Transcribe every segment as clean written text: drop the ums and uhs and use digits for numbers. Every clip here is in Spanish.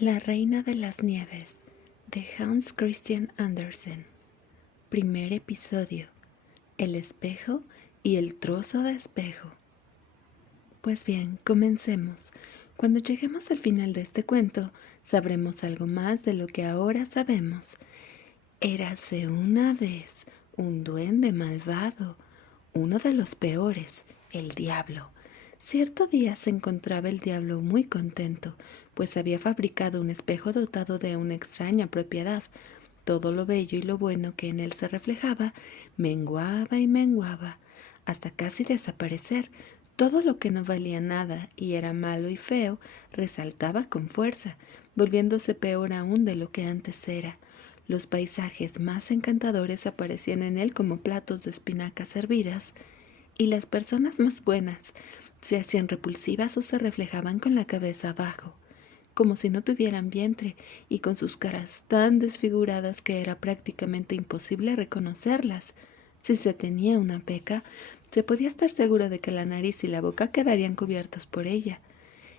La Reina de las Nieves, de Hans Christian Andersen. Primer episodio. El espejo y el trozo de espejo. Pues bien, comencemos. Cuando lleguemos al final de este cuento, sabremos algo más de lo que ahora sabemos. Érase una vez un duende malvado, uno de los peores, el diablo. Cierto día se encontraba el diablo muy contento, pues había fabricado un espejo dotado de una extraña propiedad. Todo lo bello y lo bueno que en él se reflejaba menguaba y menguaba, hasta casi desaparecer. Todo lo que no valía nada y era malo y feo resaltaba con fuerza, volviéndose peor aún de lo que antes era. Los paisajes más encantadores aparecían en él como platos de espinacas hervidas, y las personas más buenas se hacían repulsivas o se reflejaban con la cabeza abajo, como si no tuvieran vientre, y con sus caras tan desfiguradas que era prácticamente imposible reconocerlas. Si se tenía una peca, se podía estar seguro de que la nariz y la boca quedarían cubiertos por ella.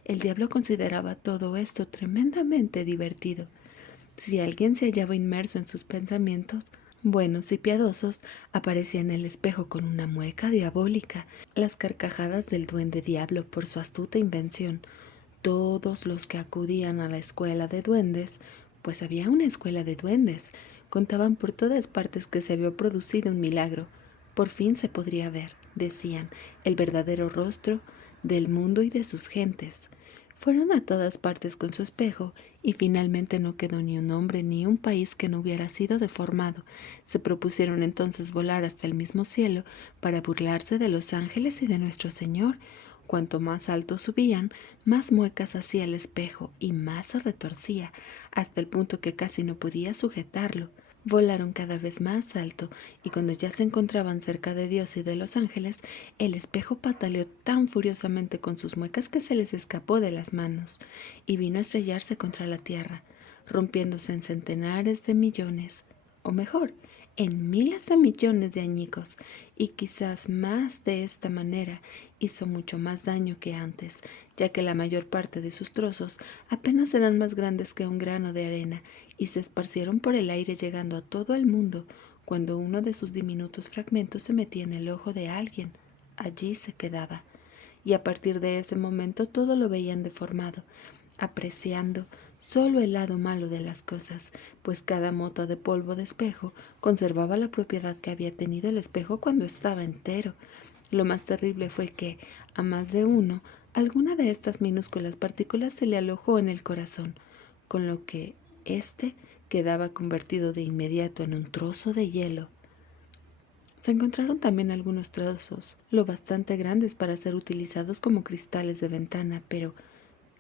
El diablo consideraba todo esto tremendamente divertido. Si alguien se hallaba inmerso en sus pensamientos, buenos y piadosos, aparecía en el espejo con una mueca diabólica, las carcajadas del duende diablo por su astuta invención. Todos los que acudían a la escuela de duendes, pues había una escuela de duendes, contaban por todas partes que se había producido un milagro. Por fin se podría ver, decían, el verdadero rostro del mundo y de sus gentes. Fueron a todas partes con su espejo y finalmente no quedó ni un hombre ni un país que no hubiera sido deformado. Se propusieron entonces volar hasta el mismo cielo para burlarse de los ángeles y de nuestro Señor. Cuanto más alto subían, más muecas hacía el espejo y más se retorcía, hasta el punto que casi no podía sujetarlo. Volaron cada vez más alto, y cuando ya se encontraban cerca de Dios y de los ángeles, el espejo pataleó tan furiosamente con sus muecas que se les escapó de las manos, y vino a estrellarse contra la tierra, rompiéndose en centenares de millones, o mejor, en miles de millones de añicos, y quizás más. De esta manera hizo mucho más daño que antes, ya que la mayor parte de sus trozos apenas eran más grandes que un grano de arena, y se esparcieron por el aire llegando a todo el mundo. Cuando uno de sus diminutos fragmentos se metía en el ojo de alguien, allí se quedaba, y a partir de ese momento todo lo veían deformado, apreciando solo el lado malo de las cosas, pues cada mota de polvo de espejo conservaba la propiedad que había tenido el espejo cuando estaba entero. Lo más terrible fue que, a más de uno, alguna de estas minúsculas partículas se le alojó en el corazón, con lo que éste quedaba convertido de inmediato en un trozo de hielo. Se encontraron también algunos trozos, lo bastante grandes para ser utilizados como cristales de ventana, pero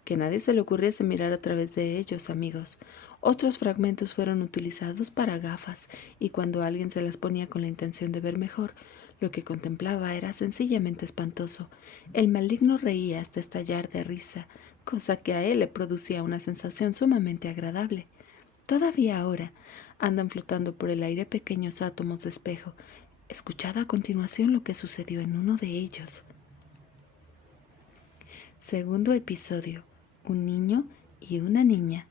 que nadie se le ocurriese mirar a través de ellos, amigos. Otros fragmentos fueron utilizados para gafas, y cuando alguien se las ponía con la intención de ver mejor, lo que contemplaba era sencillamente espantoso. El maligno reía hasta estallar de risa, cosa que a él le producía una sensación sumamente agradable. Todavía ahora andan flotando por el aire pequeños átomos de espejo. Escuchad a continuación lo que sucedió en uno de ellos. Segundo episodio. Un niño y una niña.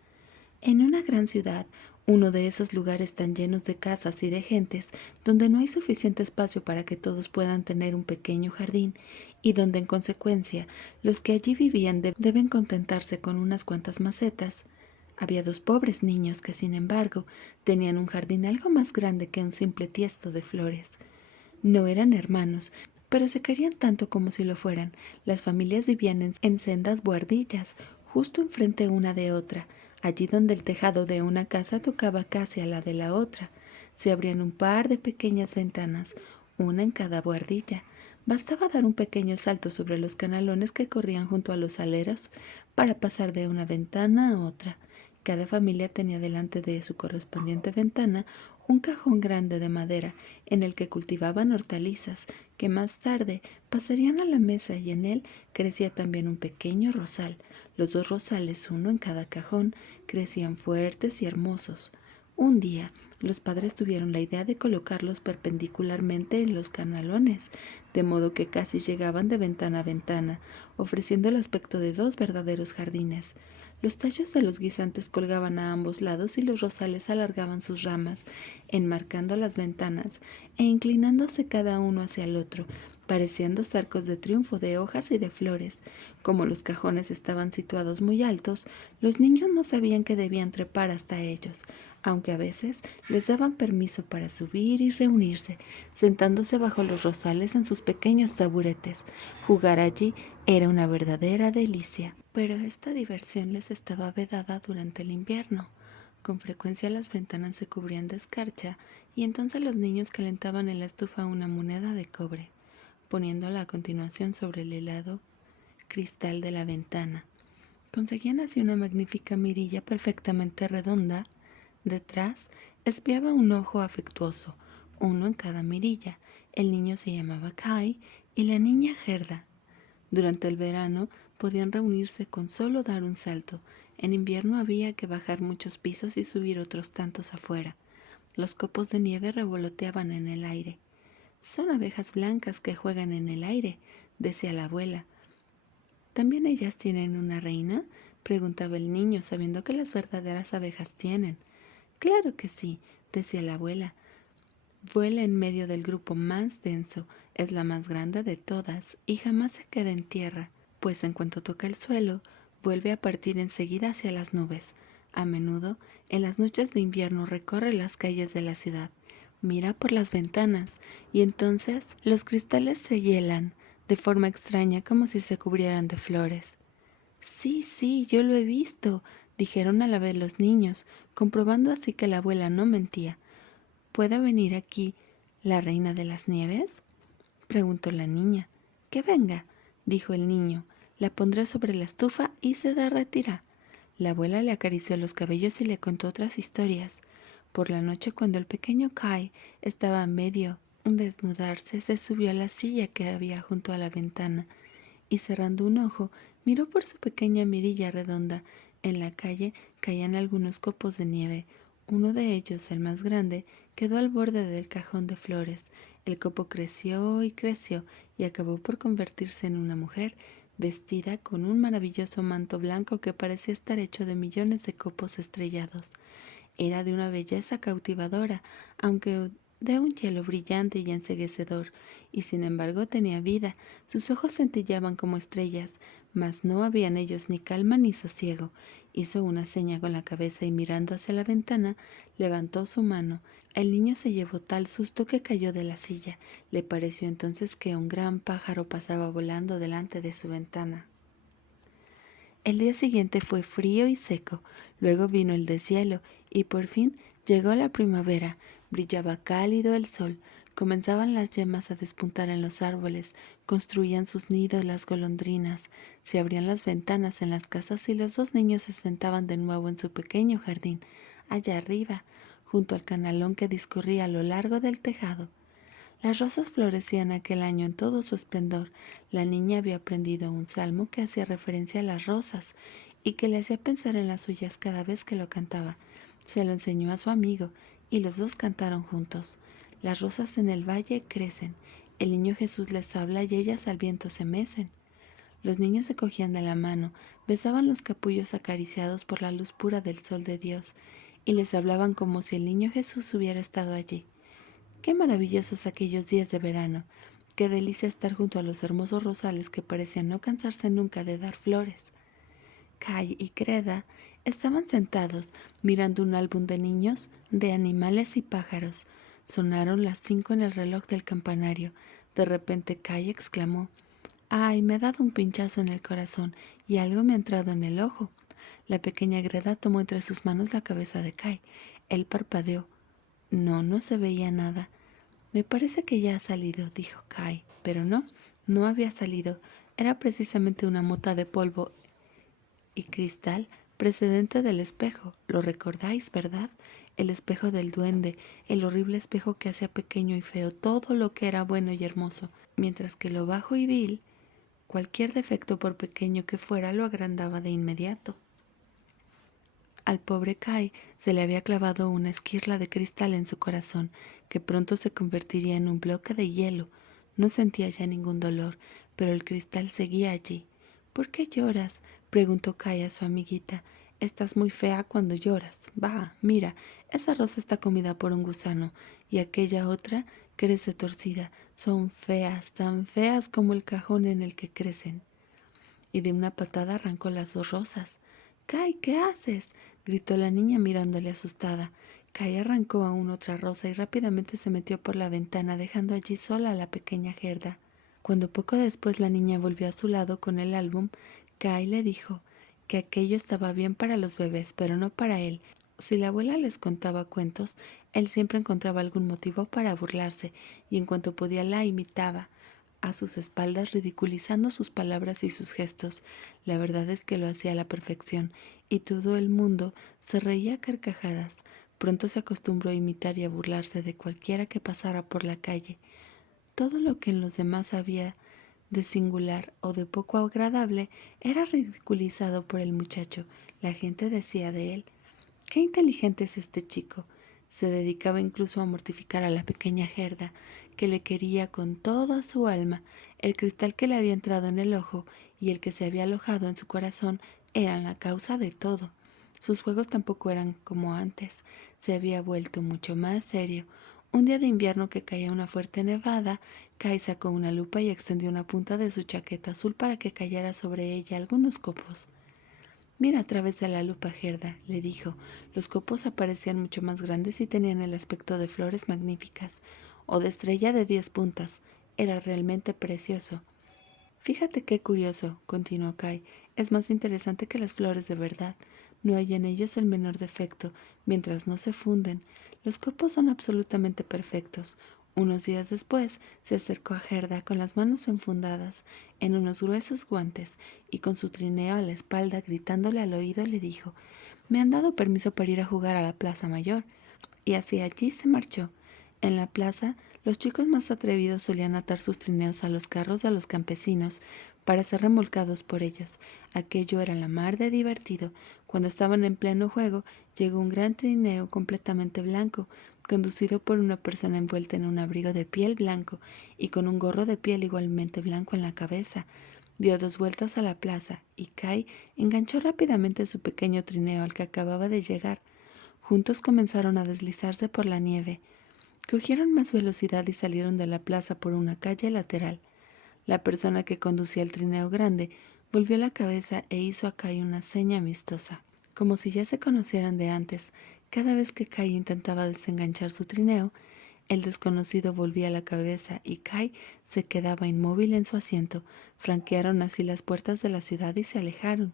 En una gran ciudad, uno de esos lugares tan llenos de casas y de gentes, donde no hay suficiente espacio para que todos puedan tener un pequeño jardín, y donde en consecuencia los que allí vivían deben contentarse con unas cuantas macetas, había dos pobres niños que, sin embargo, tenían un jardín algo más grande que un simple tiesto de flores. No eran hermanos, pero se querían tanto como si lo fueran. Las familias vivían en sendas buhardillas, justo enfrente una de otra, allí donde el tejado de una casa tocaba casi a la de la otra. Se abrían un par de pequeñas ventanas, una en cada buhardilla. Bastaba dar un pequeño salto sobre los canalones que corrían junto a los aleros para pasar de una ventana a otra. Cada familia tenía delante de su correspondiente ventana un cajón grande de madera en el que cultivaban hortalizas que más tarde pasarían a la mesa, y en él crecía también un pequeño rosal. Los dos rosales, uno en cada cajón, crecían fuertes y hermosos. Un día, los padres tuvieron la idea de colocarlos perpendicularmente en los canalones, de modo que casi llegaban de ventana a ventana, ofreciendo el aspecto de dos verdaderos jardines. Los tallos de los guisantes colgaban a ambos lados y los rosales alargaban sus ramas, enmarcando las ventanas e inclinándose cada uno hacia el otro, pareciendo arcos de triunfo de hojas y de flores. Como los cajones estaban situados muy altos, los niños no sabían que debían trepar hasta ellos, aunque a veces les daban permiso para subir y reunirse, sentándose bajo los rosales en sus pequeños taburetes. Jugar allí era una verdadera delicia. Pero esta diversión les estaba vedada durante el invierno. Con frecuencia las ventanas se cubrían de escarcha y entonces los niños calentaban en la estufa una moneda de cobre, poniéndola a continuación sobre el helado cristal de la ventana. Conseguían así una magnífica mirilla perfectamente redonda. Detrás espiaba un ojo afectuoso, uno en cada mirilla. El niño se llamaba Kai y la niña Gerda. Durante el verano podían reunirse con solo dar un salto. En invierno había que bajar muchos pisos y subir otros tantos afuera. Los copos de nieve revoloteaban en el aire. Son abejas blancas que juegan en el aire, decía la abuela. ¿También ellas tienen una reina?, preguntaba el niño, sabiendo que las verdaderas abejas tienen. Claro que sí, decía la abuela. Vuela en medio del grupo más denso, es la más grande de todas y jamás se queda en tierra, pues en cuanto toca el suelo, vuelve a partir enseguida hacia las nubes. A menudo, en las noches de invierno recorre las calles de la ciudad, mira por las ventanas y entonces los cristales se hielan de forma extraña como si se cubrieran de flores. Sí, sí, yo lo he visto, dijeron a la vez los niños, comprobando así que la abuela no mentía. ¿Puede venir aquí la reina de las nieves?, preguntó la niña. Que venga, dijo el niño. La pondré sobre la estufa y se derretirá. La abuela le acarició los cabellos y le contó otras historias. Por la noche, cuando el pequeño Kai estaba a medio desnudarse, se subió a la silla que había junto a la ventana y cerrando un ojo, miró por su pequeña mirilla redonda. En la calle caían algunos copos de nieve. Uno de ellos, el más grande, quedó al borde del cajón de flores. El copo creció y acabó por convertirse en una mujer vestida con un maravilloso manto blanco que parecía estar hecho de millones de copos estrellados. Era de una belleza cautivadora, aunque de un hielo brillante y enceguecedor, y sin embargo tenía vida. Sus ojos centellaban como estrellas, mas no había en ellos ni calma ni sosiego. Hizo una seña con la cabeza y mirando hacia la ventana, levantó su mano. El niño se llevó tal susto que cayó de la silla. Le pareció entonces que un gran pájaro pasaba volando delante de su ventana. El día siguiente fue frío y seco, luego vino el deshielo y por fin llegó la primavera. Brillaba cálido el sol, comenzaban las yemas a despuntar en los árboles, construían sus nidos las golondrinas, se abrían las ventanas en las casas y los dos niños se sentaban de nuevo en su pequeño jardín, allá arriba, junto al canalón que discurría a lo largo del tejado. Las rosas florecían aquel año en todo su esplendor. La niña había aprendido un salmo que hacía referencia a las rosas y que le hacía pensar en las suyas cada vez que lo cantaba. Se lo enseñó a su amigo y los dos cantaron juntos. Las rosas en el valle crecen, el niño Jesús les habla y ellas al viento se mecen. Los niños se cogían de la mano, besaban los capullos acariciados por la luz pura del sol de Dios y les hablaban como si el niño Jesús hubiera estado allí. Qué maravillosos aquellos días de verano. Qué delicia estar junto a los hermosos rosales que parecían no cansarse nunca de dar flores. Kai y Creda estaban sentados mirando un álbum de niños, de animales y pájaros. Sonaron las 5 en el reloj del campanario. De repente Kai exclamó: ¡Ay, me ha dado un pinchazo en el corazón y algo me ha entrado en el ojo! La pequeña Greda tomó entre sus manos la cabeza de Kai. Él parpadeó. No, no se veía nada. Me parece que ya ha salido, dijo Kai, pero no, no había salido. Era precisamente una mota de polvo y cristal precedente del espejo. ¿Lo recordáis, verdad? El espejo del duende, el horrible espejo que hacía pequeño y feo todo lo que era bueno y hermoso, mientras que lo bajo y vil, cualquier defecto por pequeño que fuera, lo agrandaba de inmediato. Al pobre Kai se le había clavado una esquirla de cristal en su corazón, que pronto se convertiría en un bloque de hielo. No sentía ya ningún dolor, pero el cristal seguía allí. ¿Por qué lloras?, preguntó Kai a su amiguita. Estás muy fea cuando lloras. Va, mira, esa rosa está comida por un gusano y aquella otra crece torcida. Son feas, tan feas como el cajón en el que crecen. Y de una patada arrancó las dos rosas. Kai, ¿qué haces? Gritó la niña mirándole asustada. Kai arrancó aún otra rosa y rápidamente se metió por la ventana, dejando allí sola a la pequeña Gerda. Cuando poco después la niña volvió a su lado con el álbum, Kai le dijo que aquello estaba bien para los bebés, pero no para él. Si la abuela les contaba cuentos, él siempre encontraba algún motivo para burlarse, y en cuanto podía la imitaba a sus espaldas, ridiculizando sus palabras y sus gestos. La verdad es que lo hacía a la perfección, y todo el mundo se reía a carcajadas. Pronto se acostumbró a imitar y a burlarse de cualquiera que pasara por la calle. Todo lo que en los demás había de singular o de poco agradable era ridiculizado por el muchacho. La gente decía de él: «Qué inteligente es este chico». Se dedicaba incluso a mortificar a la pequeña Gerda, que le quería con toda su alma. El cristal que le había entrado en el ojo y el que se había alojado en su corazón eran la causa de todo. Sus juegos tampoco eran como antes. Se había vuelto mucho más serio. Un día de invierno que caía una fuerte nevada, Kai sacó una lupa y extendió una punta de su chaqueta azul para que cayera sobre ella algunos copos. «Mira a través de la lupa, Gerda», le dijo. Los copos aparecían mucho más grandes y tenían el aspecto de flores magníficas, o de estrella de 10 puntas. Era realmente precioso. «Fíjate qué curioso», continuó Kai. «Es más interesante que las flores de verdad. No hay en ellos el menor defecto, mientras no se funden. Los copos son absolutamente perfectos». Unos días después se acercó a Gerda con las manos enfundadas en unos gruesos guantes y con su trineo a la espalda, gritándole al oído, le dijo: «Me han dado permiso para ir a jugar a la Plaza Mayor». Y hacia allí se marchó. En la plaza, los chicos más atrevidos solían atar sus trineos a los carros de los campesinos para ser remolcados por ellos. Aquello era la mar de divertido. Cuando estaban en pleno juego, llegó un gran trineo completamente blanco, conducido por una persona envuelta en un abrigo de piel blanco y con un gorro de piel igualmente blanco en la cabeza. Dio 2 vueltas a la plaza y Kai enganchó rápidamente su pequeño trineo al que acababa de llegar. Juntos comenzaron a deslizarse por la nieve. Cogieron más velocidad y salieron de la plaza por una calle lateral. La persona que conducía el trineo grande volvió la cabeza e hizo a Kai una seña amistosa, como si ya se conocieran de antes. Cada vez que Kai intentaba desenganchar su trineo, el desconocido volvía la cabeza y Kai se quedaba inmóvil en su asiento. Franquearon así las puertas de la ciudad y se alejaron.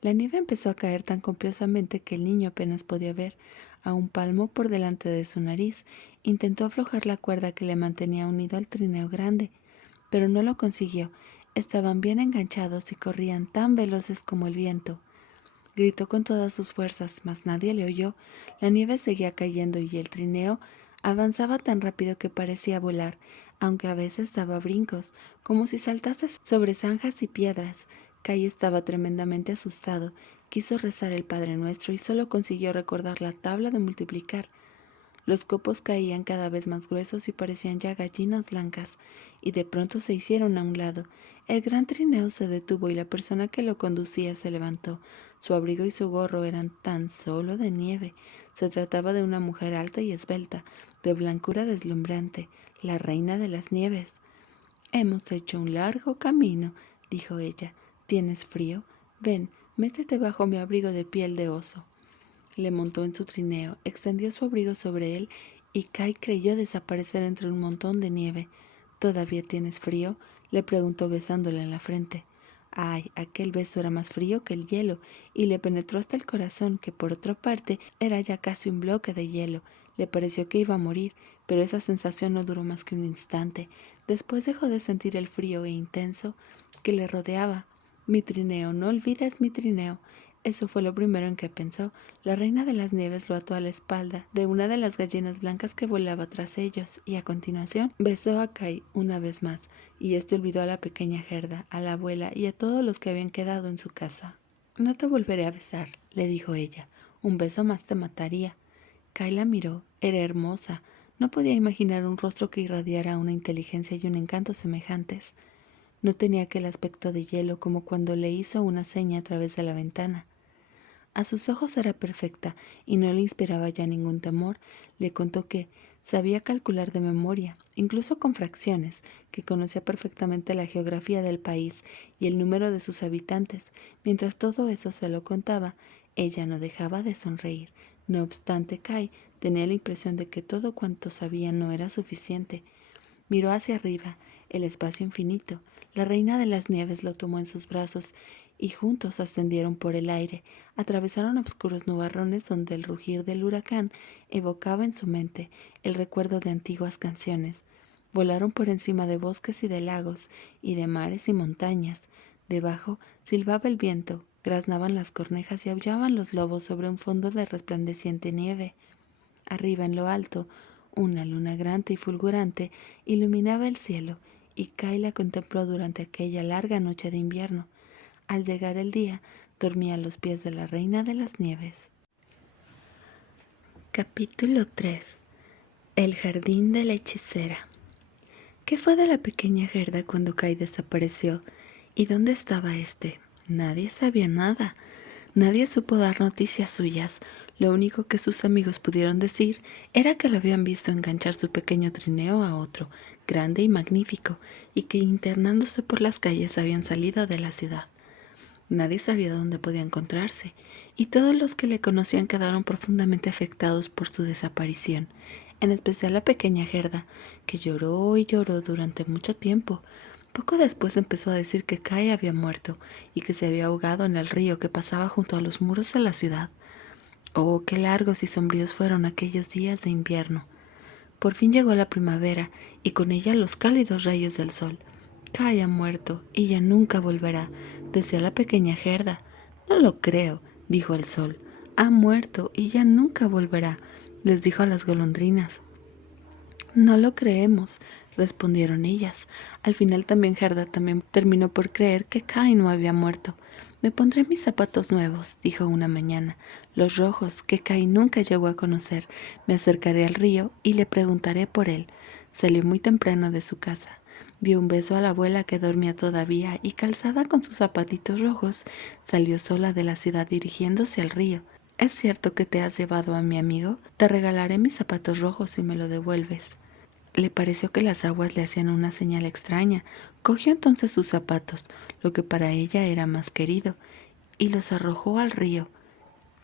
La nieve empezó a caer tan copiosamente que el niño apenas podía ver. A un palmo por delante de su nariz, intentó aflojar la cuerda que le mantenía unido al trineo grande, pero no lo consiguió. Estaban bien enganchados y corrían tan veloces como el viento. Gritó con todas sus fuerzas, mas nadie le oyó. La nieve seguía cayendo y el trineo avanzaba tan rápido que parecía volar, aunque a veces daba brincos, como si saltase sobre zanjas y piedras. Kai estaba tremendamente asustado. Quiso rezar el Padre Nuestro y solo consiguió recordar la tabla de multiplicar. Los copos caían cada vez más gruesos y parecían ya gallinas blancas, y de pronto se hicieron a un lado. El gran trineo se detuvo y la persona que lo conducía se levantó. Su abrigo y su gorro eran tan solo de nieve. Se trataba de una mujer alta y esbelta, de blancura deslumbrante, la reina de las nieves. «Hemos hecho un largo camino», dijo ella. «¿Tienes frío? Ven, métete bajo mi abrigo de piel de oso». Le montó en su trineo, extendió su abrigo sobre él y Kai creyó desaparecer entre un montón de nieve. «¿Todavía tienes frío?», le preguntó besándole en la frente. Ay, aquel beso era más frío que el hielo y le penetró hasta el corazón, que por otra parte era ya casi un bloque de hielo. Le pareció que iba a morir, pero esa sensación no duró más que un instante. Después dejó de sentir el frío e intenso que le rodeaba. «Mi trineo, no olvides mi trineo». Eso fue lo primero en que pensó. La reina de las nieves lo ató a la espalda de una de las gallinas blancas que volaba tras ellos y a continuación besó a Kai una vez más, y este olvidó a la pequeña Gerda, a la abuela y a todos los que habían quedado en su casa. «No te volveré a besar», le dijo ella. «Un beso más te mataría». Kai la miró. Era hermosa. No podía imaginar un rostro que irradiara una inteligencia y un encanto semejantes. No tenía aquel aspecto de hielo como cuando le hizo una seña a través de la ventana. A sus ojos era perfecta y no le inspiraba ya ningún temor. Le contó que sabía calcular de memoria, incluso con fracciones, que conocía perfectamente la geografía del país y el número de sus habitantes. Mientras todo eso se lo contaba, ella no dejaba de sonreír. No obstante, Kai tenía la impresión de que todo cuanto sabía no era suficiente. Miró hacia arriba, el espacio infinito. La reina de las nieves lo tomó en sus brazos y juntos ascendieron por el aire. Atravesaron oscuros nubarrones donde el rugir del huracán evocaba en su mente el recuerdo de antiguas canciones. Volaron por encima de bosques y de lagos, y de mares y montañas. Debajo silbaba el viento, graznaban las cornejas y aullaban los lobos sobre un fondo de resplandeciente nieve. Arriba en lo alto, una luna grande y fulgurante iluminaba el cielo, y Kai la contempló durante aquella larga noche de invierno. Al llegar el día, dormía a los pies de la reina de las nieves. Capítulo 3. El jardín de la hechicera. ¿Qué fue de la pequeña Gerda cuando Kai desapareció? ¿Y dónde estaba éste? Nadie sabía nada. Nadie supo dar noticias suyas. Lo único que sus amigos pudieron decir era que lo habían visto enganchar su pequeño trineo a otro, grande y magnífico, y que internándose por las calles habían salido de la ciudad. Nadie sabía dónde podía encontrarse, y todos los que le conocían quedaron profundamente afectados por su desaparición, en especial la pequeña Gerda, que lloró y lloró durante mucho tiempo. Poco después empezó a decir que Kai había muerto y que se había ahogado en el río que pasaba junto a los muros de la ciudad. Oh, qué largos y sombríos fueron aquellos días de invierno. Por fin llegó la primavera y con ella los cálidos rayos del sol. Kai ha muerto y ya nunca volverá, decía la pequeña Gerda. No lo creo, dijo el sol. Ha muerto y ya nunca volverá, les dijo a las golondrinas. No lo creemos, respondieron ellas. Al final también Gerda también terminó por creer que Kai no había muerto. Me pondré mis zapatos nuevos, dijo una mañana, los rojos que Kai nunca llegó a conocer. Me acercaré al río y le preguntaré por él. Salió muy temprano de su casa. Dio un beso a la abuela que dormía todavía y calzada con sus zapatitos rojos, salió sola de la ciudad dirigiéndose al río. ¿Es cierto que te has llevado a mi amigo? Te regalaré mis zapatos rojos si me lo devuelves. Le pareció que las aguas le hacían una señal extraña. Cogió entonces sus zapatos, lo que para ella era más querido, y los arrojó al río.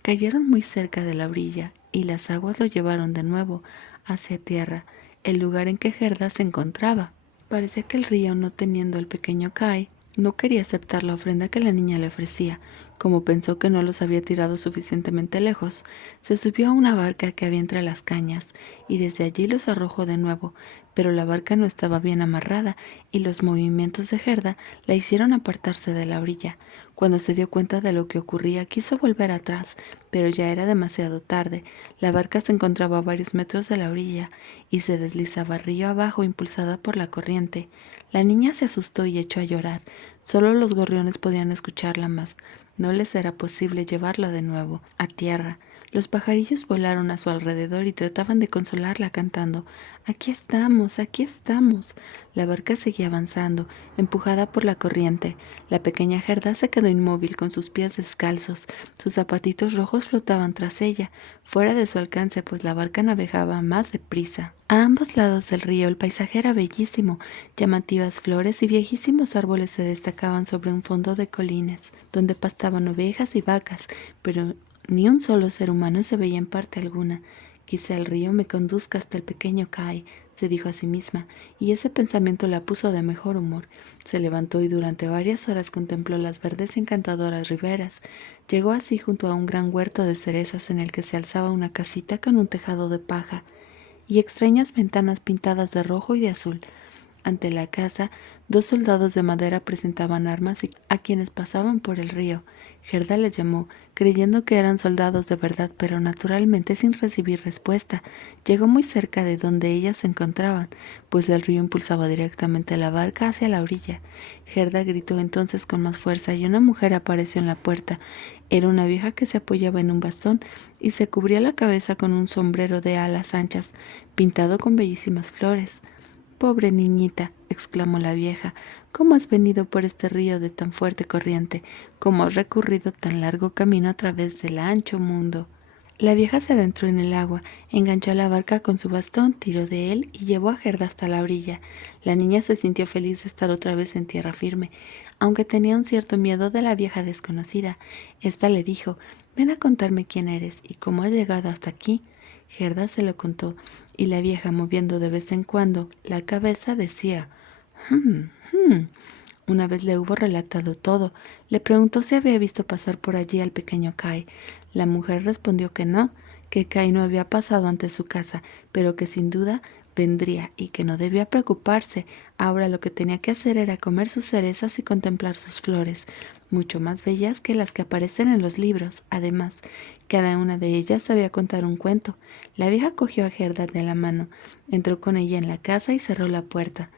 Cayeron muy cerca de la orilla, y las aguas lo llevaron de nuevo hacia tierra, el lugar en que Gerda se encontraba. Parecía que el río, no teniendo el pequeño Kai, no quería aceptar la ofrenda que la niña le ofrecía. Como pensó que no los había tirado suficientemente lejos, se subió a una barca que había entre las cañas y desde allí los arrojó de nuevo, pero la barca no estaba bien amarrada y los movimientos de Gerda la hicieron apartarse de la orilla. Cuando se dio cuenta de lo que ocurría, quiso volver atrás, pero ya era demasiado tarde. La barca se encontraba a varios metros de la orilla y se deslizaba río abajo impulsada por la corriente. La niña se asustó y echó a llorar. Solo los gorriones podían escucharla más. No les era posible llevarla de nuevo a tierra. Los pajarillos volaron a su alrededor y trataban de consolarla cantando: «Aquí estamos, aquí estamos». La barca seguía avanzando, empujada por la corriente. La pequeña Gerda se quedó inmóvil con sus pies descalzos. Sus zapatitos rojos flotaban tras ella, fuera de su alcance, pues la barca navegaba más deprisa. A ambos lados del río el paisaje era bellísimo. Llamativas flores y viejísimos árboles se destacaban sobre un fondo de colinas, donde pastaban ovejas y vacas, pero ni un solo ser humano se veía en parte alguna. Quizá el río me conduzca hasta el pequeño Kai, se dijo a sí misma, y ese pensamiento la puso de mejor humor. Se levantó y durante varias horas contempló las verdes y encantadoras riberas. Llegó así junto a un gran huerto de cerezas en el que se alzaba una casita con un tejado de paja y extrañas ventanas pintadas de rojo y de azul. Ante la casa, 2 soldados de madera presentaban armas a quienes pasaban por el río. Gerda les llamó, creyendo que eran soldados de verdad, pero naturalmente sin recibir respuesta. Llegó muy cerca de donde ellas se encontraban, pues el río impulsaba directamente la barca hacia la orilla. Gerda gritó entonces con más fuerza y una mujer apareció en la puerta. Era una vieja que se apoyaba en un bastón y se cubría la cabeza con un sombrero de alas anchas, pintado con bellísimas flores. Pobre niñita, exclamó la vieja, ¿cómo has venido por este río de tan fuerte corriente? ¿Cómo has recorrido tan largo camino a través del ancho mundo? La vieja se adentró en el agua, enganchó a la barca con su bastón, tiró de él y llevó a Gerda hasta la orilla. La niña se sintió feliz de estar otra vez en tierra firme, aunque tenía un cierto miedo de la vieja desconocida. Esta le dijo, ven a contarme quién eres y cómo has llegado hasta aquí. Gerda se lo contó, y la vieja, moviendo de vez en cuando la cabeza, decía, «Hmm, hmm». Una vez le hubo relatado todo, le preguntó si había visto pasar por allí al pequeño Kai. La mujer respondió que no, que Kai no había pasado ante su casa, pero que sin duda vendría y que no debía preocuparse. Ahora lo que tenía que hacer era comer sus cerezas y contemplar sus flores, mucho más bellas que las que aparecen en los libros. Además, cada una de ellas sabía contar un cuento. La vieja cogió a Gerda de la mano, entró con ella en la casa y cerró la puerta.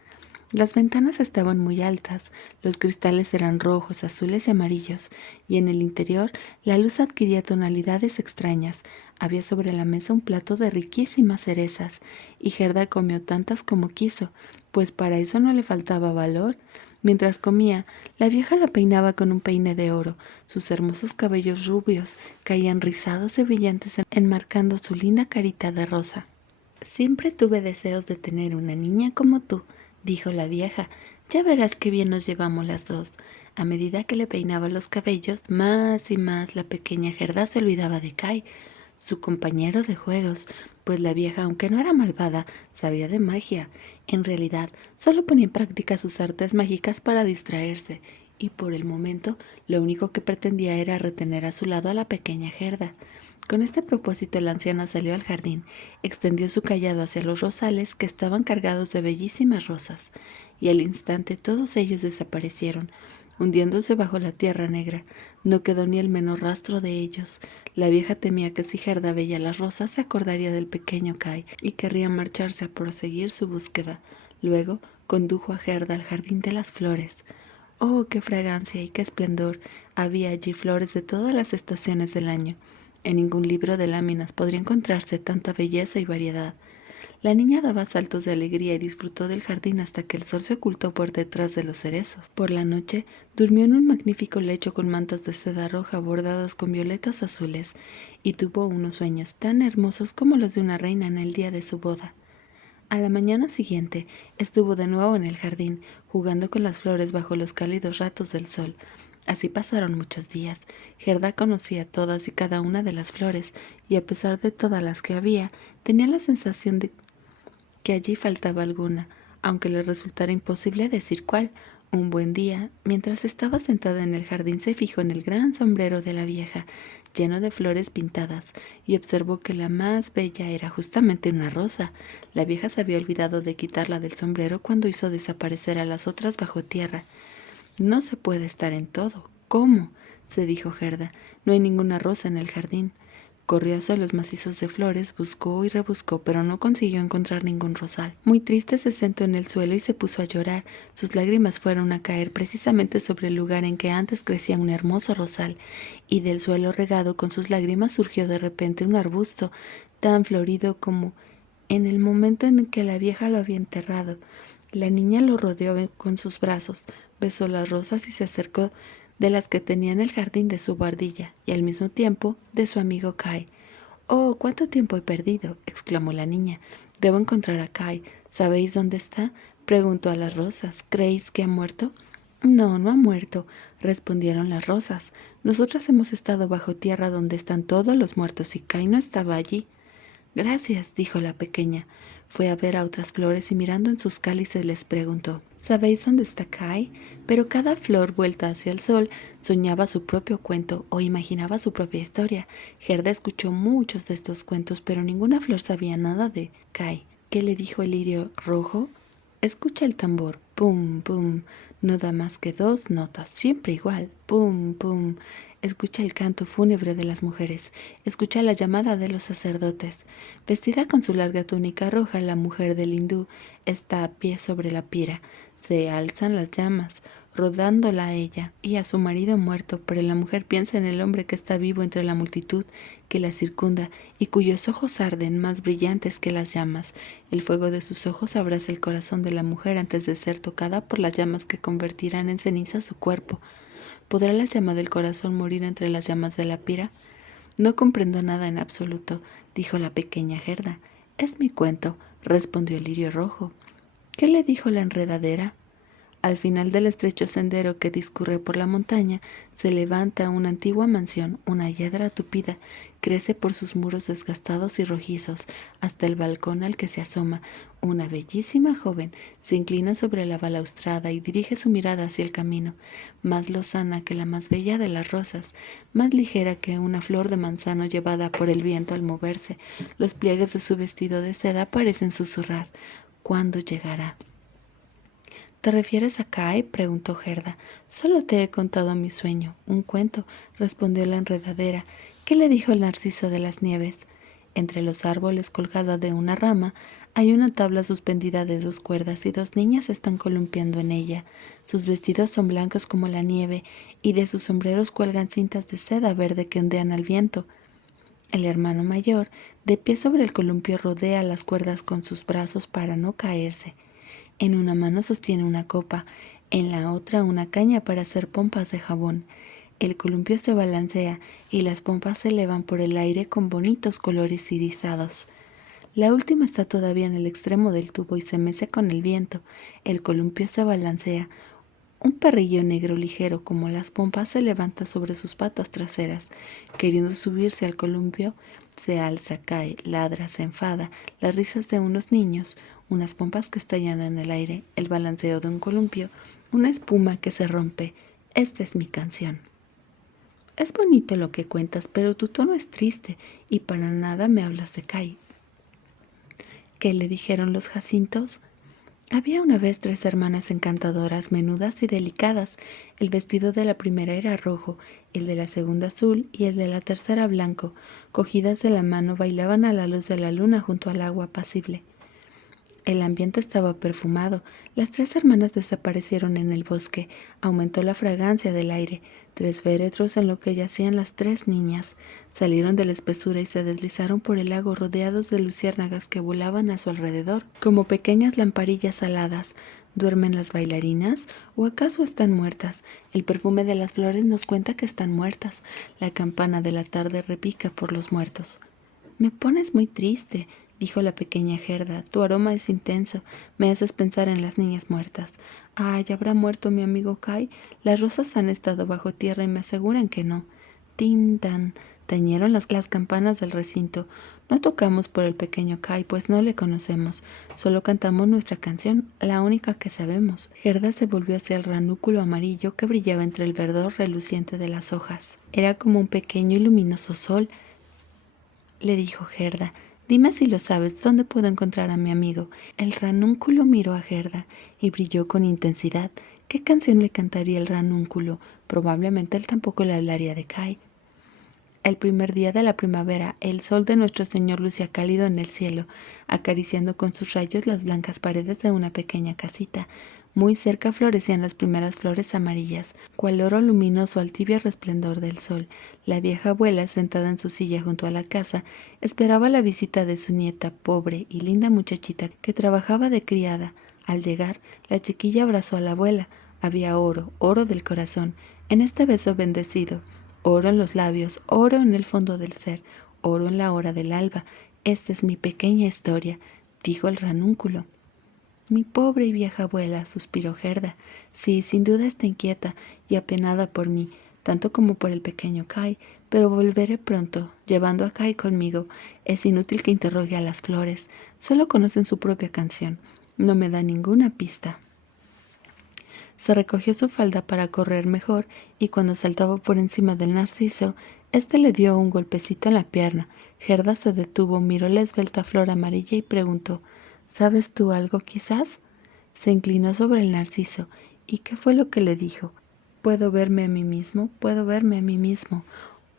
Las ventanas estaban muy altas, los cristales eran rojos, azules y amarillos, y en el interior la luz adquiría tonalidades extrañas. Había sobre la mesa un plato de riquísimas cerezas, y Gerda comió tantas como quiso, pues para eso no le faltaba valor. Mientras comía, la vieja la peinaba con un peine de oro. Sus hermosos cabellos rubios caían rizados y brillantes enmarcando su linda carita de rosa. Siempre tuve deseos de tener una niña como tú, dijo la vieja. Ya verás qué bien nos llevamos las dos. A medida que le peinaba los cabellos, más y más la pequeña Gerda se olvidaba de Kai, su compañero de juegos, pues la vieja, aunque no era malvada, sabía de magia. En realidad, solo ponía en práctica sus artes mágicas para distraerse, y por el momento lo único que pretendía era retener a su lado a la pequeña Gerda. Con este propósito la anciana salió al jardín, extendió su cayado hacia los rosales que estaban cargados de bellísimas rosas, y al instante todos ellos desaparecieron, hundiéndose bajo la tierra negra. No quedó ni el menor rastro de ellos. La vieja temía que si Gerda veía las rosas se acordaría del pequeño Kai y querría marcharse a proseguir su búsqueda. Luego condujo a Gerda al jardín de las flores. ¡Oh, qué fragancia y qué esplendor! Había allí flores de todas las estaciones del año. En ningún libro de láminas podría encontrarse tanta belleza y variedad. La niña daba saltos de alegría y disfrutó del jardín hasta que el sol se ocultó por detrás de los cerezos. Por la noche, durmió en un magnífico lecho con mantas de seda roja bordadas con violetas azules, y tuvo unos sueños tan hermosos como los de una reina en el día de su boda. A la mañana siguiente estuvo de nuevo en el jardín, jugando con las flores bajo los cálidos ratos del sol. Así pasaron muchos días. Gerda conocía todas y cada una de las flores, y a pesar de todas las que había, tenía la sensación de que allí faltaba alguna, aunque le resultara imposible decir cuál. Un buen día, mientras estaba sentada en el jardín, se fijó en el gran sombrero de la vieja, lleno de flores pintadas, y observó que la más bella era justamente una rosa. La vieja se había olvidado de quitarla del sombrero cuando hizo desaparecer a las otras bajo tierra. No se puede estar en todo. ¿Cómo? Se dijo Gerda. No hay ninguna rosa en el jardín. Corrió hacia los macizos de flores, buscó y rebuscó, pero no consiguió encontrar ningún rosal. Muy triste se sentó en el suelo y se puso a llorar. Sus lágrimas fueron a caer precisamente sobre el lugar en que antes crecía un hermoso rosal, y del suelo regado con sus lágrimas surgió de repente un arbusto tan florido como en el momento en que la vieja lo había enterrado. La niña lo rodeó con sus brazos, besó las rosas y se acercó de las que tenía en el jardín de su guardilla y al mismo tiempo de su amigo Kai. «Oh, cuánto tiempo he perdido», exclamó la niña. «Debo encontrar a Kai. ¿Sabéis dónde está?», preguntó a las rosas. «¿Creéis que ha muerto?». «No, no ha muerto», respondieron las rosas. «Nosotras hemos estado bajo tierra donde están todos los muertos y Kai no estaba allí». «Gracias», dijo la pequeña. Fue a ver a otras flores y mirando en sus cálices les preguntó, «¿Sabéis dónde está Kai?». Pero cada flor vuelta hacia el sol soñaba su propio cuento o imaginaba su propia historia. Gerda escuchó muchos de estos cuentos, pero ninguna flor sabía nada de Kai. ¿Qué le dijo el lirio rojo? Escucha el tambor, pum, pum, no da más que dos notas, siempre igual, pum, pum. Escucha el canto fúnebre de las mujeres, escucha la llamada de los sacerdotes. Vestida con su larga túnica roja, la mujer del hindú está a pie sobre la pira. Se alzan las llamas, rodándola a ella y a su marido muerto, pero la mujer piensa en el hombre que está vivo entre la multitud, que la circunda y cuyos ojos arden más brillantes que las llamas. El fuego de sus ojos abraza el corazón de la mujer antes de ser tocada por las llamas que convertirán en ceniza su cuerpo. ¿Podrá la llama del corazón morir entre las llamas de la pira? No comprendo nada en absoluto, dijo la pequeña Gerda. Es mi cuento, respondió el lirio rojo. ¿Qué le dijo la enredadera? Al final del estrecho sendero que discurre por la montaña, se levanta una antigua mansión, una hiedra tupida, crece por sus muros desgastados y rojizos, hasta el balcón al que se asoma. Una bellísima joven se inclina sobre la balaustrada y dirige su mirada hacia el camino, más lozana que la más bella de las rosas, más ligera que una flor de manzano llevada por el viento al moverse. Los pliegues de su vestido de seda parecen susurrar: ¿cuándo llegará? ¿Te refieres a Kai?, preguntó Gerda. Solo te he contado mi sueño, un cuento, respondió la enredadera. ¿Qué le dijo el narciso de las nieves? Entre los árboles, colgada de una rama, hay una tabla suspendida de 2 cuerdas y 2 niñas están columpiando en ella. Sus vestidos son blancos como la nieve y de sus sombreros cuelgan cintas de seda verde que ondean al viento. El hermano mayor, de pie sobre el columpio, rodea las cuerdas con sus brazos para no caerse. En una mano sostiene una copa, en la otra una caña para hacer pompas de jabón. El columpio se balancea y las pompas se elevan por el aire con bonitos colores irisados. La última está todavía en el extremo del tubo y se mece con el viento. El columpio se balancea. Un perrillo negro ligero como las pompas se levanta sobre sus patas traseras. Queriendo subirse al columpio, se alza, cae, ladra, se enfada. Las risas de unos niños, unas pompas que estallan en el aire, el balanceo de un columpio, una espuma que se rompe. Esta es mi canción. Es bonito lo que cuentas, pero tu tono es triste y para nada me hablas de Kai. ¿Qué le dijeron los jacintos? Había una vez 3 hermanas encantadoras, menudas y delicadas. El vestido de la primera era rojo, el de la segunda azul y el de la tercera blanco. Cogidas de la mano bailaban a la luz de la luna junto al agua apacible. El ambiente estaba perfumado. Las 3 hermanas desaparecieron en el bosque. Aumentó la fragancia del aire. 3 féretros en lo que yacían las 3 niñas. Salieron de la espesura y se deslizaron por el lago rodeados de luciérnagas que volaban a su alrededor, como pequeñas lamparillas aladas. ¿Duermen las bailarinas? ¿O acaso están muertas? El perfume de las flores nos cuenta que están muertas. La campana de la tarde repica por los muertos. Me pones muy triste, dijo la pequeña Gerda. Tu aroma es intenso. Me haces pensar en las niñas muertas. Ay, ¿habrá muerto mi amigo Kai? Las rosas han estado bajo tierra y me aseguran que no. Tin tan, tañeron las campanas del recinto. No tocamos por el pequeño Kai, pues no le conocemos. Solo cantamos nuestra canción, la única que sabemos. Gerda se volvió hacia el ranúnculo amarillo que brillaba entre el verdor reluciente de las hojas. Era como un pequeño y luminoso sol, le dijo Gerda. Dime si lo sabes, ¿dónde puedo encontrar a mi amigo? El ranúnculo miró a Gerda y brilló con intensidad. ¿Qué canción le cantaría el ranúnculo? Probablemente él tampoco le hablaría de Kai. El primer día de la primavera, el sol de nuestro Señor lucía cálido en el cielo, acariciando con sus rayos las blancas paredes de una pequeña casita. Muy cerca florecían las primeras flores amarillas, cual oro luminoso al tibio resplandor del sol. La vieja abuela, sentada en su silla junto a la casa, esperaba la visita de su nieta, pobre y linda muchachita que trabajaba de criada. Al llegar, la chiquilla abrazó a la abuela. Había oro, oro del corazón, en este beso bendecido. Oro en los labios, oro en el fondo del ser, oro en la hora del alba. Esta es mi pequeña historia, dijo el ranúnculo. Mi pobre y vieja abuela, suspiró Gerda. Sí, sin duda está inquieta y apenada por mí, tanto como por el pequeño Kai, pero volveré pronto, llevando a Kai conmigo. Es inútil que interrogue a las flores, solo conocen su propia canción. No me da ninguna pista. Se recogió su falda para correr mejor y cuando saltaba por encima del narciso, éste le dio un golpecito en la pierna. Gerda se detuvo, miró la esbelta flor amarilla y preguntó: ¿Sabes tú algo, quizás? Se inclinó sobre el narciso. ¿Y qué fue lo que le dijo? ¿Puedo verme a mí mismo? ¿Puedo verme a mí mismo?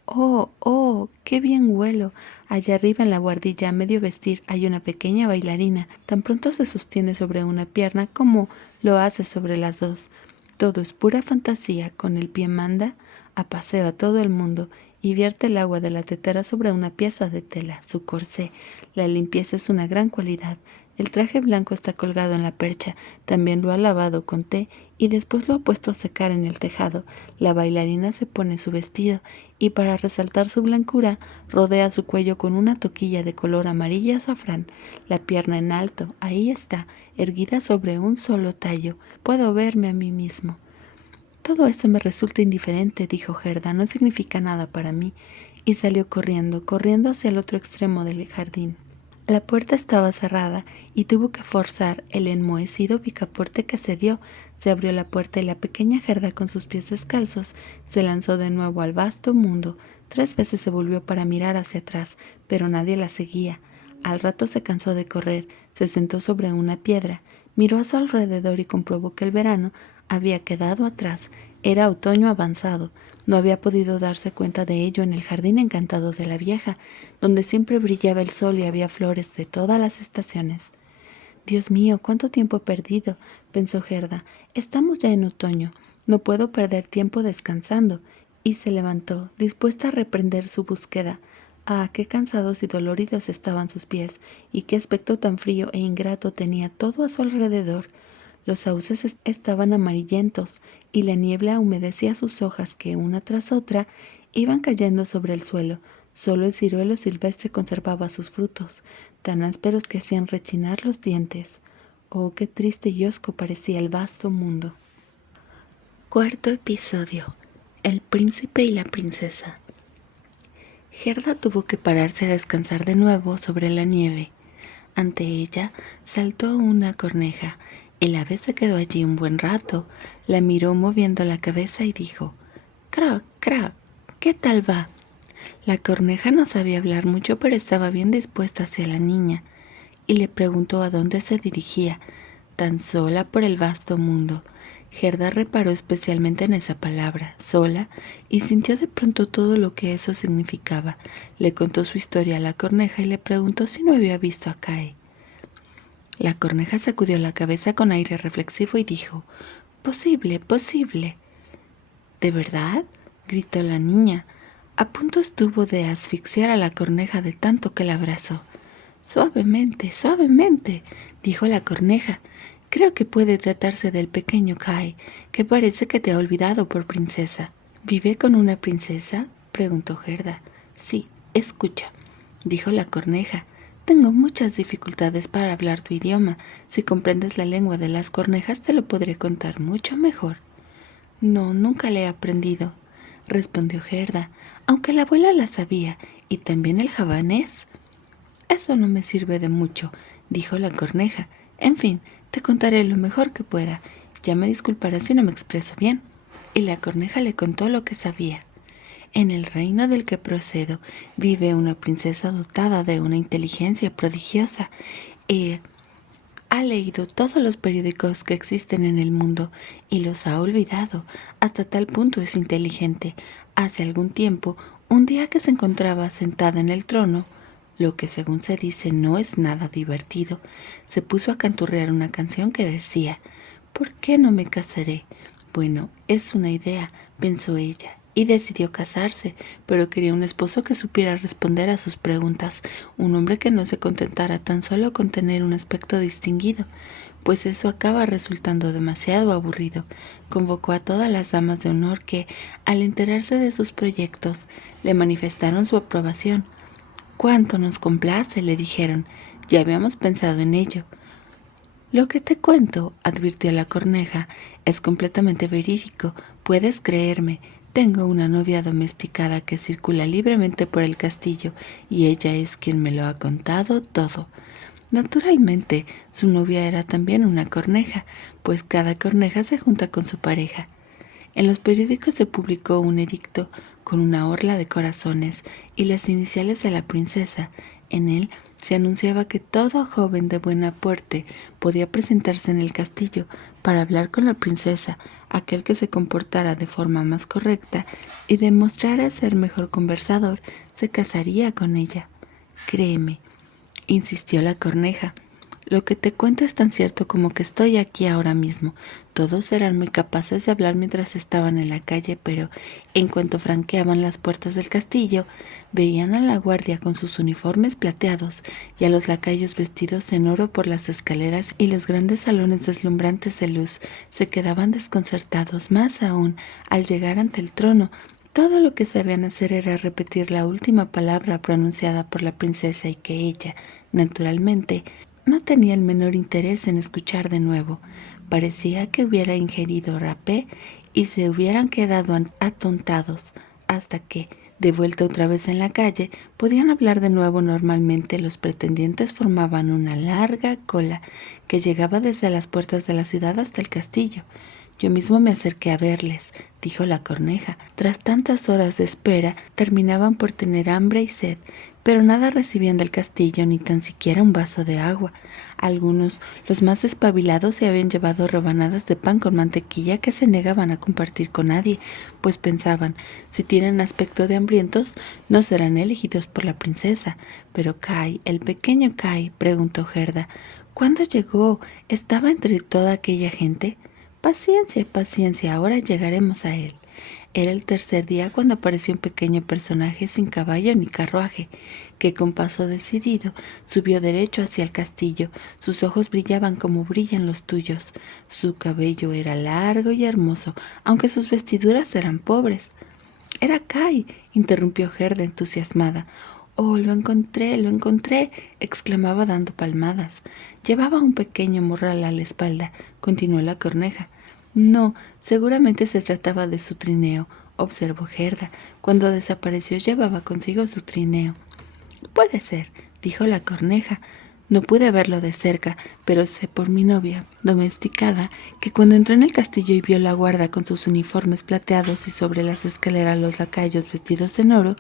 ¡Oh, oh! ¡Qué bien huelo! Allá arriba en la buhardilla, a medio vestir, hay una pequeña bailarina. Tan pronto se sostiene sobre una pierna como lo hace sobre las 2. Todo es pura fantasía. Con el pie manda a paseo a todo el mundo y vierte el agua de la tetera sobre una pieza de tela, su corsé. La limpieza es una gran cualidad. El traje blanco está colgado en la percha, también lo ha lavado con té y después lo ha puesto a secar en el tejado. La bailarina se pone su vestido y para resaltar su blancura rodea su cuello con una toquilla de color amarilla azafrán. La pierna en alto, ahí está, erguida sobre un solo tallo. Puedo verme a mí mismo. Todo eso me resulta indiferente, dijo Gerda, no significa nada para mí, y salió corriendo hacia el otro extremo del jardín. La puerta estaba cerrada y tuvo que forzar el enmohecido picaporte que cedió. Se abrió la puerta y la pequeña Gerda con sus pies descalzos se lanzó de nuevo al vasto mundo. 3 veces se volvió para mirar hacia atrás, pero nadie la seguía. Al rato se cansó de correr, se sentó sobre una piedra, miró a su alrededor y comprobó que el verano había quedado atrás. Era otoño avanzado. No había podido darse cuenta de ello en el jardín encantado de la vieja, donde siempre brillaba el sol y había flores de todas las estaciones. Dios mío, cuánto tiempo he perdido, pensó Gerda. Estamos ya en otoño. No puedo perder tiempo descansando. Y se levantó, dispuesta a reprender su búsqueda. Ah, qué cansados y doloridos estaban sus pies, y qué aspecto tan frío e ingrato tenía todo a su alrededor. Los sauces estaban amarillentos y la niebla humedecía sus hojas que, una tras otra, iban cayendo sobre el suelo. Solo el ciruelo silvestre conservaba sus frutos, tan ásperos que hacían rechinar los dientes. Oh, qué triste y hosco parecía el vasto mundo. Cuarto episodio. El príncipe y la princesa. Gerda tuvo que pararse a descansar de nuevo sobre la nieve. Ante ella saltó una corneja. El ave se quedó allí un buen rato, la miró moviendo la cabeza y dijo: «Croc, croc, ¿qué tal va?». La corneja no sabía hablar mucho, pero estaba bien dispuesta hacia la niña, y le preguntó a dónde se dirigía, tan sola por el vasto mundo. Gerda reparó especialmente en esa palabra, sola, y sintió de pronto todo lo que eso significaba. Le contó su historia a la corneja y le preguntó si no había visto a Kai. La corneja sacudió la cabeza con aire reflexivo y dijo: «Posible, posible». «¿De verdad?», gritó la niña. A punto estuvo de asfixiar a la corneja de tanto que la abrazó. «Suavemente, suavemente», dijo la corneja. «Creo que puede tratarse del pequeño Kai, que parece que te ha olvidado por princesa». «¿Vive con una princesa?», preguntó Gerda. «Sí, escucha», dijo la corneja. «Tengo muchas dificultades para hablar tu idioma. Si comprendes la lengua de las cornejas te lo podré contar mucho mejor». «No, nunca la he aprendido», respondió Gerda, aunque la abuela la sabía, y también el javanés. «Eso no me sirve de mucho», dijo la corneja. «En fin, te contaré lo mejor que pueda. Ya me disculparás si no me expreso bien». Y la corneja le contó lo que sabía. «En el reino del que procedo vive una princesa dotada de una inteligencia prodigiosa. Ha leído todos los periódicos que existen en el mundo y los ha olvidado. Hasta tal punto es inteligente. Hace algún tiempo, un día que se encontraba sentada en el trono, lo que según se dice no es nada divertido, se puso a canturrear una canción que decía: «¿Por qué no me casaré?». Bueno, es una idea, pensó ella, y decidió casarse, pero quería un esposo que supiera responder a sus preguntas, un hombre que no se contentara tan solo con tener un aspecto distinguido, pues eso acaba resultando demasiado aburrido. Convocó a todas las damas de honor que, al enterarse de sus proyectos, le manifestaron su aprobación. «Cuánto nos complace», le dijeron, «ya habíamos pensado en ello». «Lo que te cuento», advirtió la corneja, «es completamente verídico. Puedes creerme. Tengo una novia domesticada que circula libremente por el castillo y ella es quien me lo ha contado todo». Naturalmente, su novia era también una corneja, pues cada corneja se junta con su pareja. En los periódicos se publicó un edicto con una orla de corazones y las iniciales de la princesa. En él se anunciaba que todo joven de buena porte podía presentarse en el castillo para hablar con la princesa. Aquel que se comportara de forma más correcta y demostrara ser mejor conversador se casaría con ella. «Créeme», insistió la corneja, Lo que te cuento es tan cierto como que estoy aquí ahora mismo. Todos eran muy capaces de hablar mientras estaban en la calle, pero en cuanto franqueaban las puertas del castillo, veían a la guardia con sus uniformes plateados y a los lacayos vestidos en oro por las escaleras y los grandes salones deslumbrantes de luz. Se quedaban desconcertados más aún al llegar ante el trono. Todo lo que sabían hacer era repetir la última palabra pronunciada por la princesa y que ella, naturalmente, no tenía el menor interés en escuchar de nuevo. Parecía que hubiera ingerido rapé y se hubieran quedado atontados hasta que, de vuelta otra vez en la calle, podían hablar de nuevo normalmente. Los pretendientes formaban una larga cola que llegaba desde las puertas de la ciudad hasta el castillo. Yo mismo me acerqué a verles, dijo la corneja. Tras tantas horas de espera, terminaban por tener hambre y sed, pero nada recibían del castillo, ni tan siquiera un vaso de agua. Algunos, los más espabilados, se habían llevado rebanadas de pan con mantequilla que se negaban a compartir con nadie, pues pensaban, si tienen aspecto de hambrientos, no serán elegidos por la princesa. Pero Kai, el pequeño Kai, preguntó Gerda, ¿cuándo llegó? ¿Estaba entre toda aquella gente? Paciencia, paciencia, ahora llegaremos a él. Era el tercer día cuando apareció un pequeño personaje sin caballo ni carruaje, que con paso decidido subió derecho hacia el castillo. Sus ojos brillaban como brillan los tuyos. Su cabello era largo y hermoso, aunque sus vestiduras eran pobres. —Era Kai —interrumpió Gerda entusiasmada. —¡Oh, lo encontré! —exclamaba dando palmadas. Llevaba un pequeño morral a la espalda —continuó la corneja. —No, seguramente se trataba de su trineo —observó Gerda—. Cuando desapareció llevaba consigo su trineo. —Puede ser —dijo la corneja—. No pude verlo de cerca, pero sé por mi novia domesticada que cuando entró en el castillo y vio la guarda con sus uniformes plateados y sobre las escaleras los lacayos vestidos en oro,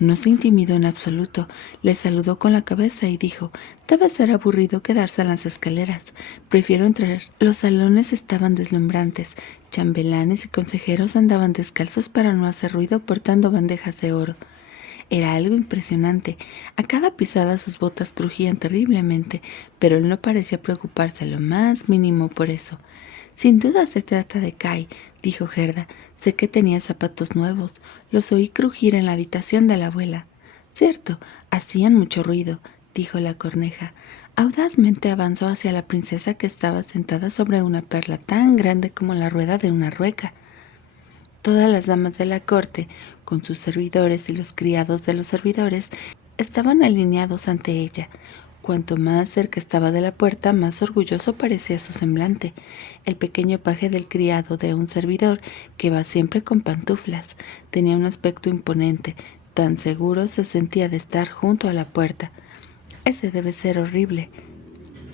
no se intimidó en absoluto. Le saludó con la cabeza y dijo: «Debe ser aburrido quedarse en las escaleras. Prefiero entrar». Los salones estaban deslumbrantes. Chambelanes y consejeros andaban descalzos para no hacer ruido portando bandejas de oro. Era algo impresionante. A cada pisada sus botas crujían terriblemente, pero él no parecía preocuparse lo más mínimo por eso. «Sin duda se trata de Kai», dijo Gerda. «Sé que tenía zapatos nuevos. Los oí crujir en la habitación de la abuela». «Cierto, hacían mucho ruido», dijo la corneja. Audazmente avanzó hacia la princesa, que estaba sentada sobre una perla tan grande como la rueda de una rueca. Todas las damas de la corte, con sus servidores y los criados de los servidores, estaban alineados ante ella. Cuanto más cerca estaba de la puerta, más orgulloso parecía su semblante. El pequeño paje del criado de un servidor, que va siempre con pantuflas, tenía un aspecto imponente. Tan seguro se sentía de estar junto a la puerta. «Ese debe ser horrible»,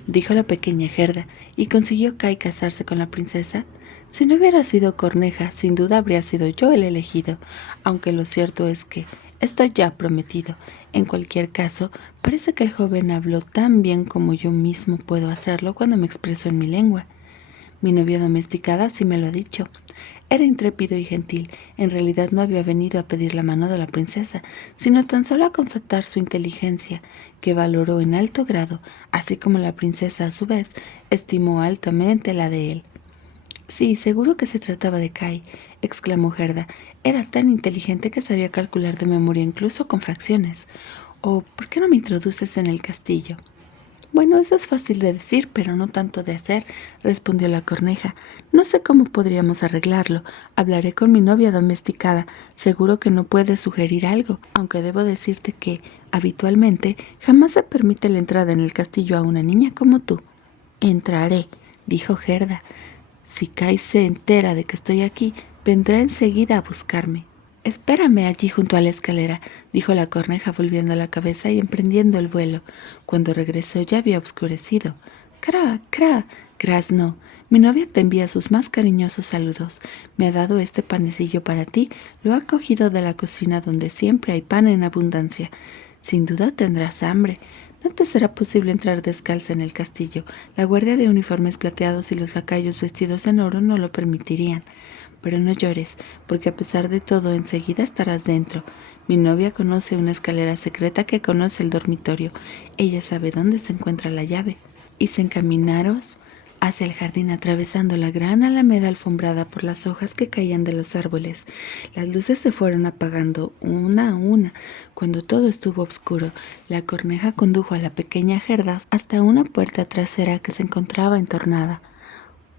dijo la pequeña Gerda. «¿Y consiguió Kai casarse con la princesa?» «Si no hubiera sido corneja, sin duda habría sido yo el elegido, aunque lo cierto es que estoy ya prometido. En cualquier caso, parece que el joven habló tan bien como yo mismo puedo hacerlo cuando me expreso en mi lengua. Mi novia domesticada sí me lo ha dicho. Era intrépido y gentil. En realidad no había venido a pedir la mano de la princesa, sino tan solo a constatar su inteligencia, que valoró en alto grado, así como la princesa a su vez estimó altamente la de él». «Sí, seguro que se trataba de Kai», exclamó Gerda. «Era tan inteligente que sabía calcular de memoria incluso con fracciones. Oh, ¿por qué no me introduces en el castillo?» «Bueno, eso es fácil de decir, pero no tanto de hacer», respondió la corneja. «No sé cómo podríamos arreglarlo. Hablaré con mi novia domesticada. Seguro que no puede sugerir algo, aunque debo decirte que, habitualmente, jamás se permite la entrada en el castillo a una niña como tú». «Entraré», dijo Gerda. «Si Kai se entera de que estoy aquí, vendrá enseguida a buscarme». «Espérame allí junto a la escalera», dijo la corneja volviendo la cabeza y emprendiendo el vuelo. Cuando regresó ya había oscurecido. «Cra, cra», graznó. «Mi novia te envía sus más cariñosos saludos. Me ha dado este panecillo para ti. Lo ha cogido de la cocina donde siempre hay pan en abundancia. Sin duda tendrás hambre. No te será posible entrar descalza en el castillo. La guardia de uniformes plateados y los lacayos vestidos en oro no lo permitirían. Pero no llores, porque a pesar de todo enseguida estarás dentro. Mi novia conoce una escalera secreta que conoce el dormitorio. Ella sabe dónde se encuentra la llave». y se encaminaron hacia el jardín atravesando la gran alameda alfombrada por las hojas que caían de los árboles. Las luces se fueron apagando una a una. Cuando todo estuvo oscuro, la corneja condujo a la pequeña Gerda hasta una puerta trasera que se encontraba entornada.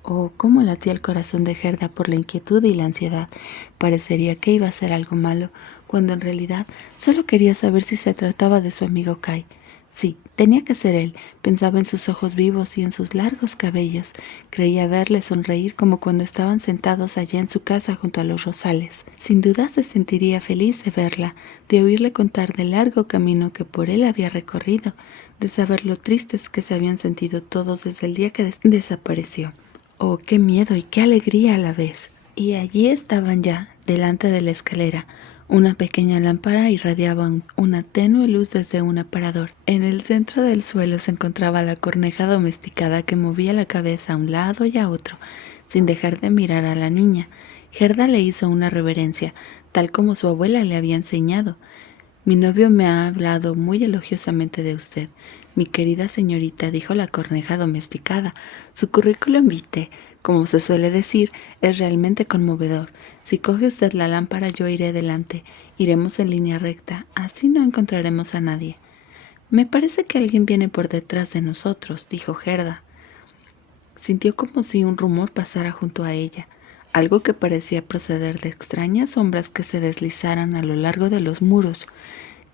Oh, cómo latía el corazón de Gerda por la inquietud y la ansiedad. Parecería que iba a ser algo malo, cuando en realidad solo quería saber si se trataba de su amigo Kai. Sí, tenía que ser él. Pensaba en sus ojos vivos y en sus largos cabellos. Creía verle sonreír como cuando estaban sentados allá en su casa junto a los rosales. Sin duda se sentiría feliz de verla, de oírle contar del largo camino que por él había recorrido, de saber lo tristes que se habían sentido todos desde el día que desapareció. Oh, qué miedo y qué alegría a la vez. Y allí estaban ya, delante de la escalera. Una pequeña lámpara irradiaba una tenue luz desde un aparador. En el centro del suelo se encontraba la corneja domesticada que movía la cabeza a un lado y a otro, sin dejar de mirar a la niña. Gerda le hizo una reverencia, tal como su abuela le había enseñado. Mi novio me ha hablado muy elogiosamente de usted, mi querida señorita, dijo la corneja domesticada. Su currículum vitae, como se suele decir, es realmente conmovedor. Si coge usted la lámpara, yo iré delante. Iremos en línea recta, así no encontraremos a nadie. Me parece que alguien viene por detrás de nosotros, dijo Gerda. Sintió como si un rumor pasara junto a ella, algo que parecía proceder de extrañas sombras que se deslizaran a lo largo de los muros,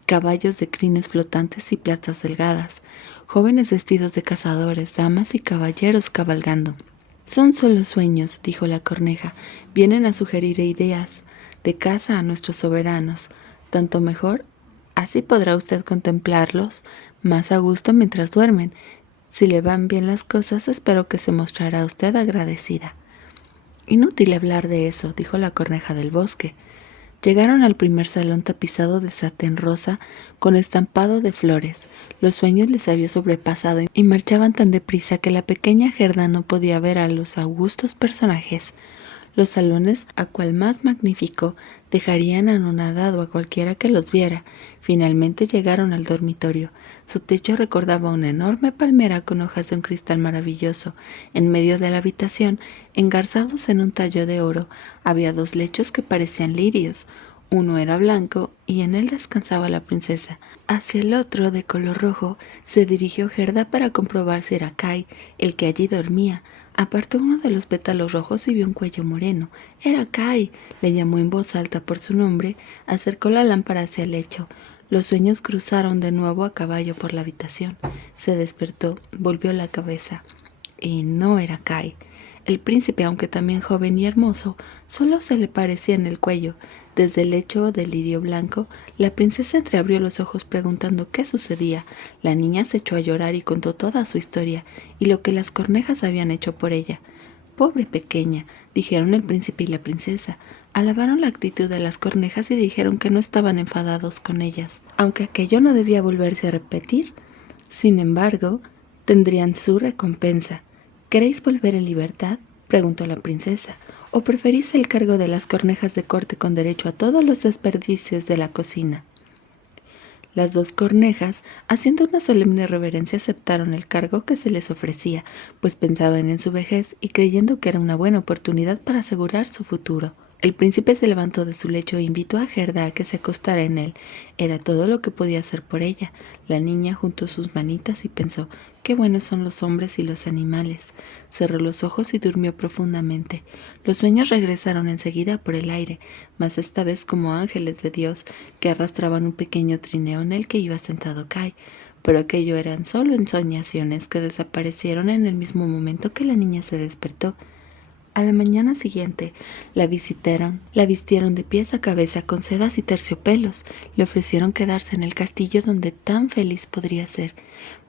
caballos de crines flotantes y platas delgadas, jóvenes vestidos de cazadores, damas y caballeros cabalgando. Son solo sueños, dijo la corneja, vienen a sugerir ideas de caza a nuestros soberanos, tanto mejor, así podrá usted contemplarlos más a gusto mientras duermen. Si le van bien las cosas, espero que se mostrará usted agradecida. Inútil hablar de eso, dijo la corneja del bosque. Llegaron al primer salón tapizado de satén rosa con estampado de flores. Los sueños les había sobrepasado y marchaban tan deprisa que la pequeña Gerda no podía ver a los augustos personajes. Los salones, a cual más magnífico, dejarían anonadado a cualquiera que los viera. Finalmente llegaron al dormitorio. Su techo recordaba una enorme palmera con hojas de un cristal maravilloso. En medio de la habitación, engarzados en un tallo de oro, había dos lechos que parecían lirios. Uno era blanco y en él descansaba la princesa. Hacia el otro, de color rojo, se dirigió Gerda para comprobar si era Kai, el que allí dormía. Apartó uno de los pétalos rojos y vio un cuello moreno. Era Kai. Le llamó en voz alta por su nombre, acercó la lámpara hacia el lecho. Los sueños cruzaron de nuevo a caballo por la habitación. Se despertó, volvió la cabeza. Y no era Kai. El príncipe, aunque también joven y hermoso, solo se le parecía en el cuello. Desde el lecho de lirio blanco, la princesa entreabrió los ojos preguntando qué sucedía. La niña se echó a llorar y contó toda su historia y lo que las cornejas habían hecho por ella. «Pobre pequeña», dijeron el príncipe y la princesa. Alabaron la actitud de las cornejas y dijeron que no estaban enfadados con ellas, aunque aquello no debía volverse a repetir. Sin embargo, tendrían su recompensa. «¿Queréis volver en libertad?», preguntó la princesa. «¿O preferís el cargo de las cornejas de corte con derecho a todos los desperdicios de la cocina?». Las dos cornejas, haciendo una solemne reverencia, aceptaron el cargo que se les ofrecía, pues pensaban en su vejez y creyendo que era una buena oportunidad para asegurar su futuro. El príncipe se levantó de su lecho e invitó a Gerda a que se acostara en él. Era todo lo que podía hacer por ella. La niña juntó sus manitas y pensó, «Qué buenos son los hombres y los animales». Cerró los ojos y durmió profundamente. Los sueños regresaron enseguida por el aire, mas esta vez como ángeles de Dios que arrastraban un pequeño trineo en el que iba sentado Kai. Pero aquello eran solo ensoñaciones que desaparecieron en el mismo momento que la niña se despertó. A la mañana siguiente la vistieron de pies a cabeza con sedas y terciopelos, le ofrecieron quedarse en el castillo donde tan feliz podría ser,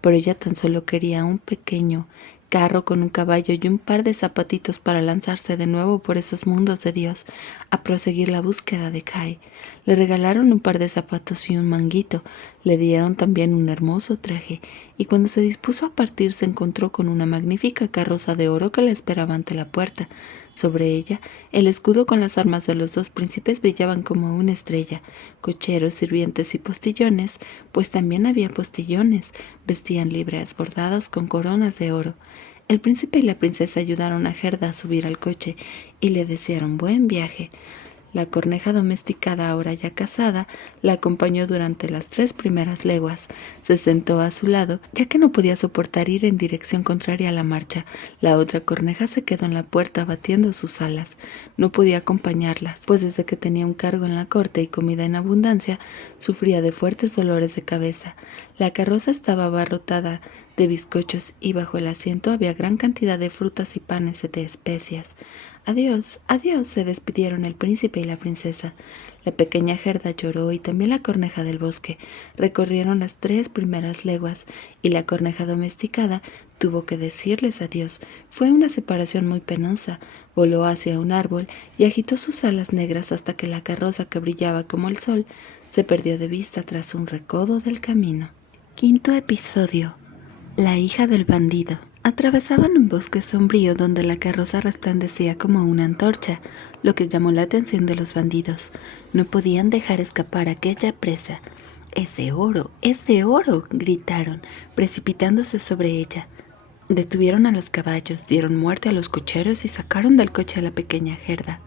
pero ella tan solo quería un pequeño carro con un caballo y un par de zapatitos para lanzarse de nuevo por esos mundos de Dios a proseguir la búsqueda de Kai. Le regalaron un par de zapatos y un manguito, le dieron también un hermoso traje, y cuando se dispuso a partir se encontró con una magnífica carroza de oro que la esperaba ante la puerta. Sobre ella, el escudo con las armas de los dos príncipes brillaban como una estrella. Cocheros, sirvientes y postillones, pues también había postillones, vestían libreas bordadas con coronas de oro. El príncipe y la princesa ayudaron a Gerda a subir al coche y le desearon buen viaje. La corneja domesticada, ahora ya casada, la acompañó durante las 3 primeras leguas. Se sentó a su lado, ya que no podía soportar ir en dirección contraria a la marcha. La otra corneja se quedó en la puerta batiendo sus alas. No podía acompañarlas, pues desde que tenía un cargo en la corte y comida en abundancia, sufría de fuertes dolores de cabeza. La carroza estaba abarrotada de bizcochos y bajo el asiento había gran cantidad de frutas y panes de especias. Adiós, adiós, se despidieron el príncipe y la princesa. La pequeña Gerda lloró y también la corneja del bosque. Recorrieron las 3 primeras leguas y la corneja domesticada tuvo que decirles adiós. Fue una separación muy penosa. Voló hacia un árbol y agitó sus alas negras hasta que la carroza, que brillaba como el sol, se perdió de vista tras un recodo del camino. Quinto episodio. La hija del bandido. Atravesaban un bosque sombrío donde la carroza resplandecía como una antorcha, lo que llamó la atención de los bandidos. No podían dejar escapar aquella presa. ¡Es de oro! ¡Es de oro!, gritaron, precipitándose sobre ella. Detuvieron a los caballos, dieron muerte a los cocheros y sacaron del coche a la pequeña Gerda.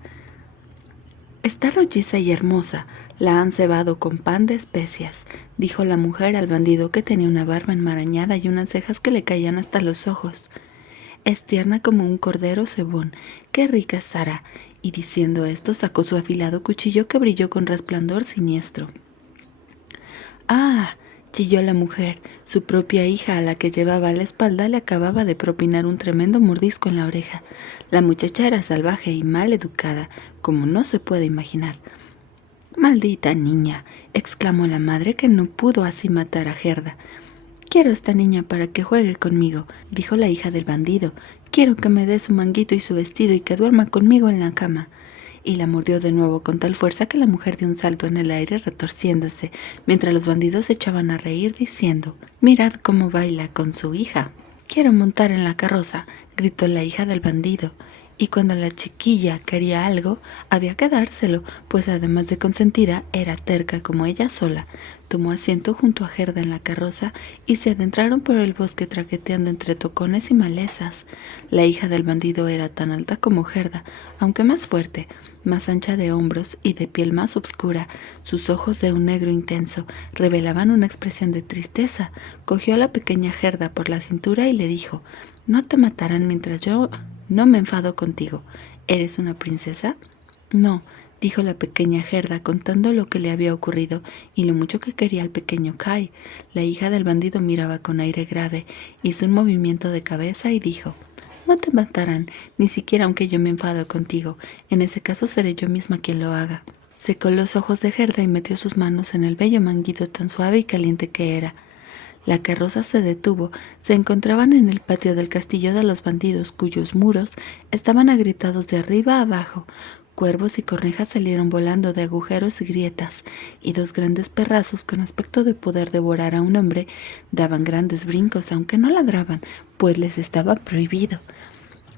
Está rolliza y hermosa, la han cebado con pan de especias, dijo la mujer al bandido, que tenía una barba enmarañada y unas cejas que le caían hasta los ojos. Es tierna como un cordero cebón, qué rica estará. Y diciendo esto sacó su afilado cuchillo que brilló con resplandor siniestro. ¡Ah!, chilló la mujer. Su propia hija, a la que llevaba a la espalda, le acababa de propinar un tremendo mordisco en la oreja. La muchacha era salvaje y mal educada, como no se puede imaginar. «Maldita niña», exclamó la madre, que no pudo así matar a Gerda. «Quiero esta niña para que juegue conmigo», dijo la hija del bandido. «Quiero que me dé su manguito y su vestido y que duerma conmigo en la cama». Y la mordió de nuevo con tal fuerza que la mujer dio un salto en el aire retorciéndose, mientras los bandidos se echaban a reír diciendo: «Mirad cómo baila con su hija». «Quiero montar en la carroza», gritó la hija del bandido. Y cuando la chiquilla quería algo, había que dárselo, pues además de consentida, era terca como ella sola. Tomó asiento junto a Gerda en la carroza y se adentraron por el bosque traqueteando entre tocones y malezas. La hija del bandido era tan alta como Gerda, aunque más fuerte, más ancha de hombros y de piel más oscura. Sus ojos, de un negro intenso, revelaban una expresión de tristeza. Cogió a la pequeña Gerda por la cintura y le dijo: «No te matarán mientras yo no me enfado contigo. ¿Eres una princesa?» «No», dijo la pequeña Gerda, contando lo que le había ocurrido y lo mucho que quería al pequeño Kai. La hija del bandido miraba con aire grave, hizo un movimiento de cabeza y dijo: «No te matarán, ni siquiera aunque yo me enfado contigo. En ese caso seré yo misma quien lo haga». Secó los ojos de Gerda y metió sus manos en el bello manguito tan suave y caliente que era. La carroza se detuvo. Se encontraban en el patio del castillo de los bandidos, cuyos muros estaban agrietados de arriba a abajo. Cuervos y cornejas salieron volando de agujeros y grietas, y 2 grandes perrazos con aspecto de poder devorar a un hombre daban grandes brincos, aunque no ladraban, pues les estaba prohibido.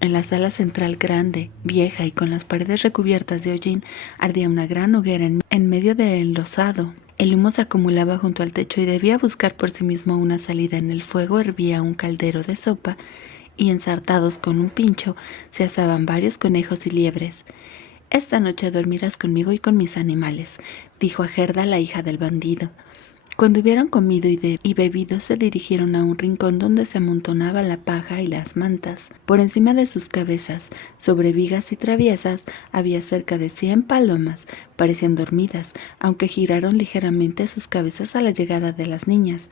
En la sala central, grande, vieja y con las paredes recubiertas de hollín, ardía una gran hoguera en medio del enlosado. El humo se acumulaba junto al techo y debía buscar por sí mismo una salida. En el fuego hervía un caldero de sopa y, ensartados con un pincho, se asaban varios conejos y liebres. «Esta noche dormirás conmigo y con mis animales», dijo a Gerda, la hija del bandido. Cuando hubieron comido y bebido, se dirigieron a un rincón donde se amontonaba la paja y las mantas. Por encima de sus cabezas, sobre vigas y traviesas, había cerca de 100 palomas. Parecían dormidas, aunque giraron ligeramente sus cabezas a la llegada de las niñas.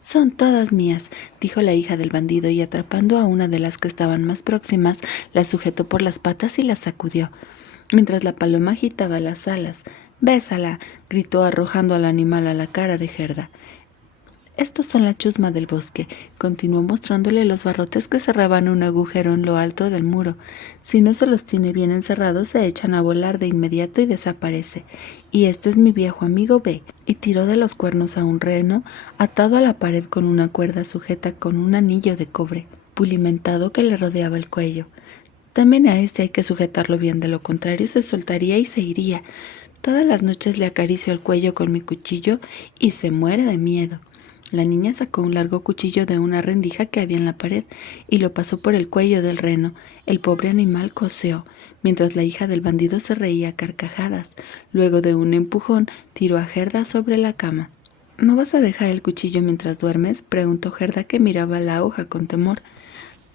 «Son todas mías», dijo la hija del bandido, y atrapando a una de las que estaban más próximas, la sujetó por las patas y la sacudió, mientras la paloma agitaba las alas. «Bésala», gritó, arrojando al animal a la cara de Gerda. «Estos son la chusma del bosque», continuó, mostrándole los barrotes que cerraban un agujero en lo alto del muro. «Si no se los tiene bien encerrados, se echan a volar de inmediato y desaparece. Y este es mi viejo amigo B», y tiró de los cuernos a un reno atado a la pared con una cuerda sujeta con un anillo de cobre pulimentado que le rodeaba el cuello. También a ese hay que sujetarlo bien, de lo contrario se soltaría y se iría. Todas las noches le acaricio el cuello con mi cuchillo y se muere de miedo. La niña sacó un largo cuchillo de una rendija que había en la pared y lo pasó por el cuello del reno. El pobre animal coseó, mientras la hija del bandido se reía a carcajadas. Luego de un empujón, tiró a Gerda sobre la cama. ¿No vas a dejar el cuchillo mientras duermes?, preguntó Gerda, que miraba la hoja con temor.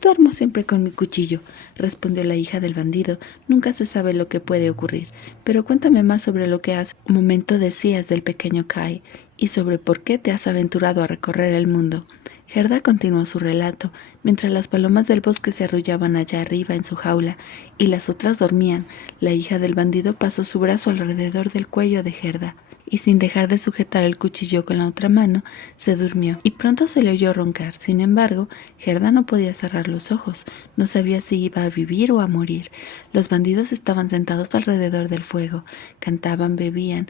Duermo siempre con mi cuchillo, respondió la hija del bandido. Nunca se sabe lo que puede ocurrir. Pero cuéntame más sobre lo que hace un momento decías del pequeño Kai, y sobre por qué te has aventurado a recorrer el mundo. Gerda continuó su relato, mientras las palomas del bosque se arrullaban allá arriba en su jaula, y las otras dormían. La hija del bandido pasó su brazo alrededor del cuello de Gerda, y sin dejar de sujetar el cuchillo con la otra mano, se durmió, y pronto se le oyó roncar. Sin embargo, Gerda no podía cerrar los ojos, no sabía si iba a vivir o a morir. Los bandidos estaban sentados alrededor del fuego, cantaban, bebían,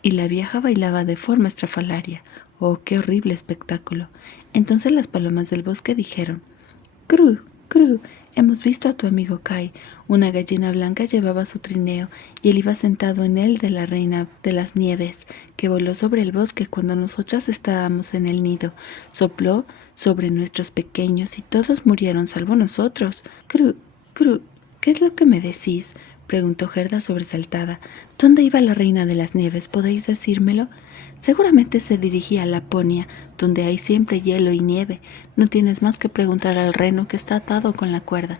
y la vieja bailaba de forma estrafalaria. ¡Oh, qué horrible espectáculo! Entonces las palomas del bosque dijeron: «Cru, Cru, hemos visto a tu amigo Kai». Una gallina blanca llevaba su trineo y él iba sentado en él de la reina de las nieves, que voló sobre el bosque cuando nosotras estábamos en el nido. Sopló sobre nuestros pequeños y todos murieron salvo nosotros. Cru, Cru, ¿qué es lo que me decís?, preguntó Gerda sobresaltada. ¿Dónde iba la reina de las nieves? ¿Podéis decírmelo? Seguramente se dirigía a Laponia, donde hay siempre hielo y nieve. No tienes más que preguntar al reno, que está atado con la cuerda.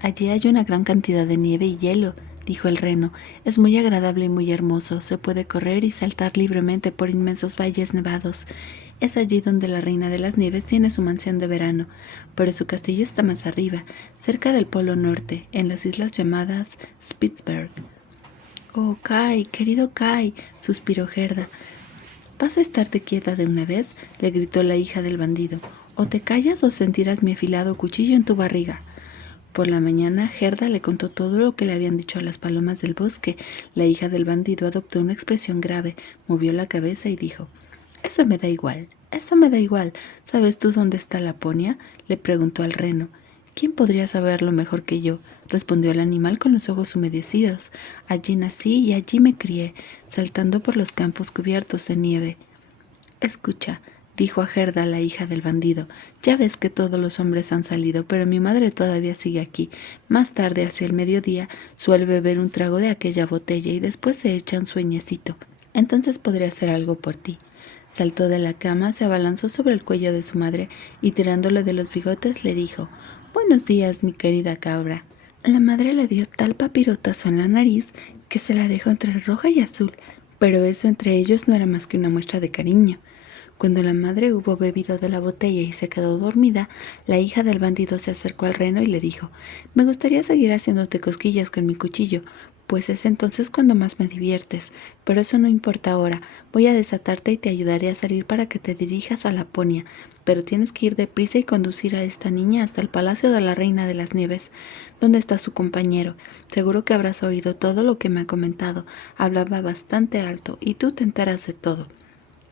Allí hay una gran cantidad de nieve y hielo, dijo el reno. Es muy agradable y muy hermoso. Se puede correr y saltar libremente por inmensos valles nevados. Es allí donde la reina de las nieves tiene su mansión de verano, pero su castillo está más arriba, cerca del Polo Norte, en las islas llamadas Spitzberg. «Oh, Kai, querido Kai», suspiró Gerda. «¿Vas a estarte quieta de una vez?», le gritó la hija del bandido. «O te callas o sentirás mi afilado cuchillo en tu barriga». Por la mañana, Gerda le contó todo lo que le habían dicho las palomas del bosque. La hija del bandido adoptó una expresión grave, movió la cabeza y dijo: «Eso me da igual, eso me da igual. ¿Sabes tú dónde está Laponia?», le preguntó al reno. «¿Quién podría saberlo mejor que yo?», respondió el animal con los ojos humedecidos. «Allí nací y allí me crié, saltando por los campos cubiertos de nieve». «Escucha», dijo a Gerda la hija del bandido, «ya ves que todos los hombres han salido, pero mi madre todavía sigue aquí. Más tarde, hacia el mediodía, suele beber un trago de aquella botella y después se echa un sueñecito. Entonces podré hacer algo por ti». Saltó de la cama, se abalanzó sobre el cuello de su madre y tirándole de los bigotes le dijo: «Buenos días, mi querida cabra». La madre le dio tal papirotazo en la nariz que se la dejó entre roja y azul, pero eso entre ellos no era más que una muestra de cariño. Cuando la madre hubo bebido de la botella y se quedó dormida, la hija del bandido se acercó al reno y le dijo: «Me gustaría seguir haciéndote cosquillas con mi cuchillo, pues es entonces cuando más me diviertes, pero eso no importa ahora. Voy a desatarte y te ayudaré a salir para que te dirijas a Laponia, pero tienes que ir deprisa y conducir a esta niña hasta el palacio de la reina de las nieves. ¿Dónde está su compañero? Seguro que habrás oído todo lo que me ha comentado. Hablaba bastante alto y tú te enteras de todo».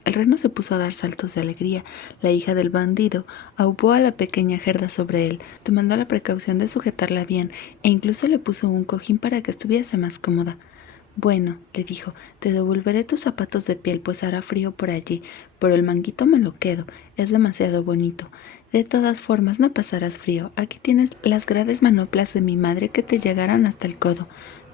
El reno se puso a dar saltos de alegría. La hija del bandido aupó a la pequeña Gerda sobre él, tomando la precaución de sujetarla bien, e incluso le puso un cojín para que estuviese más cómoda. «Bueno», le dijo, «te devolveré tus zapatos de piel, pues hará frío por allí, pero el manguito me lo quedo, es demasiado bonito. De todas formas, no pasarás frío. Aquí tienes las grandes manoplas de mi madre que te llegarán hasta el codo.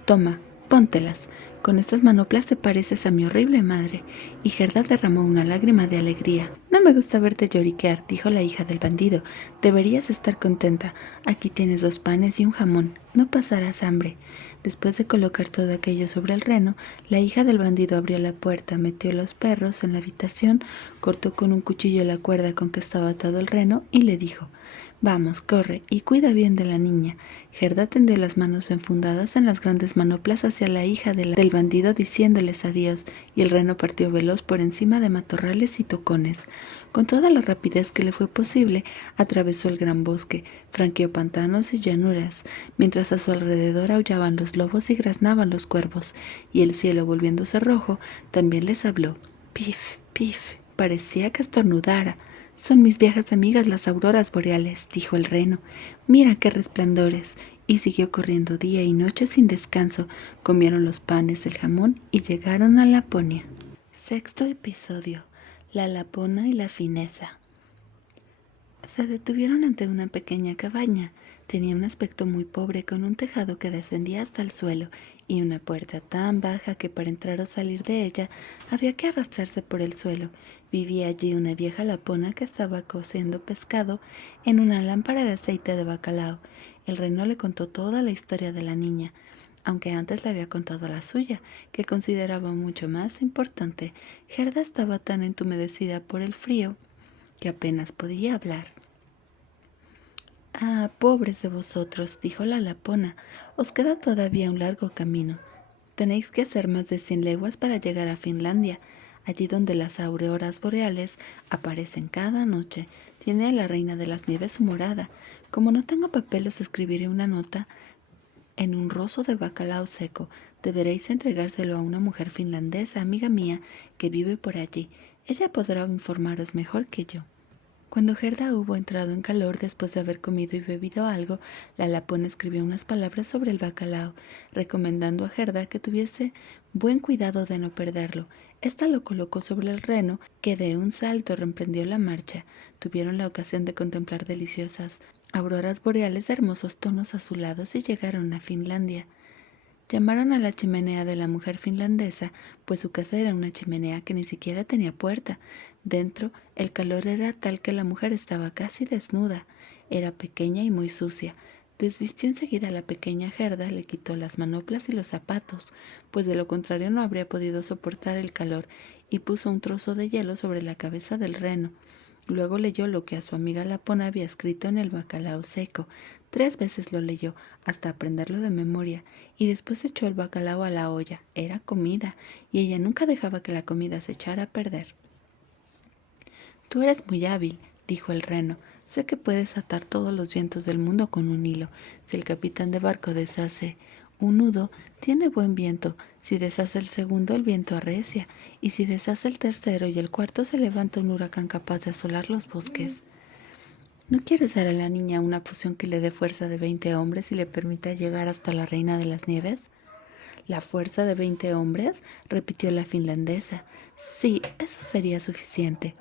Toma, póntelas. Con estas manoplas te pareces a mi horrible madre». Y Gerda derramó una lágrima de alegría. «No me gusta verte lloriquear», dijo la hija del bandido. «Deberías estar contenta. Aquí tienes 2 panes y un jamón. No pasarás hambre». Después de colocar todo aquello sobre el reno, la hija del bandido abrió la puerta, metió los perros en la habitación, cortó con un cuchillo la cuerda con que estaba atado el reno y le dijo: «Vamos, corre y cuida bien de la niña». Gerda tendió las manos enfundadas en las grandes manoplas hacia la hija del bandido, diciéndoles adiós, y el reno partió veloz por encima de matorrales y tocones. Con toda la rapidez que le fue posible, atravesó el gran bosque, franqueó pantanos y llanuras, mientras a su alrededor aullaban los lobos y graznaban los cuervos, y el cielo, volviéndose rojo, también les habló. «Pif, pif», parecía que estornudara. «Son mis viejas amigas las auroras boreales», dijo el reno. «Mira qué resplandores. y siguió corriendo día y noche sin descanso. Comieron los panes, el jamón y llegaron a Laponia. Sexto episodio: la Lapona y la fineza. Se detuvieron ante una pequeña cabaña. Tenía un aspecto muy pobre, con un tejado que descendía hasta el suelo y una puerta tan baja que para entrar o salir de ella había que arrastrarse por el suelo. Vivía allí una vieja lapona que estaba cociendo pescado en una lámpara de aceite de bacalao. El reno le contó toda la historia de la niña, aunque antes le había contado la suya, que consideraba mucho más importante. Gerda estaba tan entumecida por el frío que apenas podía hablar. «Ah, pobres de vosotros», dijo la lapona, «os queda todavía un largo camino. Tenéis que hacer más de 100 leguas para llegar a Finlandia, allí donde las auroras boreales aparecen cada noche. Tiene la reina de las nieves su morada. Como no tengo papel, os escribiré una nota en un rozo de bacalao seco. Deberéis entregárselo a una mujer finlandesa, amiga mía, que vive por allí. Ella podrá informaros mejor que yo». Cuando Gerda hubo entrado en calor después de haber comido y bebido algo, la lapona escribió unas palabras sobre el bacalao, recomendando a Gerda que tuviese buen cuidado de no perderlo. Esta lo colocó sobre el reno, que de un salto reemprendió la marcha. Tuvieron la ocasión de contemplar deliciosas auroras boreales de hermosos tonos azulados y llegaron a Finlandia. Llamaron a la chimenea de la mujer finlandesa, pues su casa era una chimenea que ni siquiera tenía puerta. Dentro, el calor era tal que la mujer estaba casi desnuda. Era pequeña y muy sucia. Desvistió enseguida a la pequeña Gerda, le quitó las manoplas y los zapatos, pues de lo contrario no habría podido soportar el calor, y puso un trozo de hielo sobre la cabeza del reno. Luego leyó lo que a su amiga lapona había escrito en el bacalao seco. 3 veces lo leyó, hasta aprenderlo de memoria, y después echó el bacalao a la olla. Era comida, y ella nunca dejaba que la comida se echara a perder. «Tú eres muy hábil», dijo el reno. «Sé que puedes atar todos los vientos del mundo con un hilo. Si el capitán de barco deshace un nudo, tiene buen viento. Si deshace el segundo, el viento arrecia. Y si deshace el tercero y el cuarto, se levanta un huracán capaz de asolar los bosques». «¿No quieres dar a la niña una poción que le dé fuerza de 20 hombres y le permita llegar hasta la reina de las nieves?» «¿La fuerza de 20 hombres?», repitió la finlandesa. «Sí, eso sería suficiente».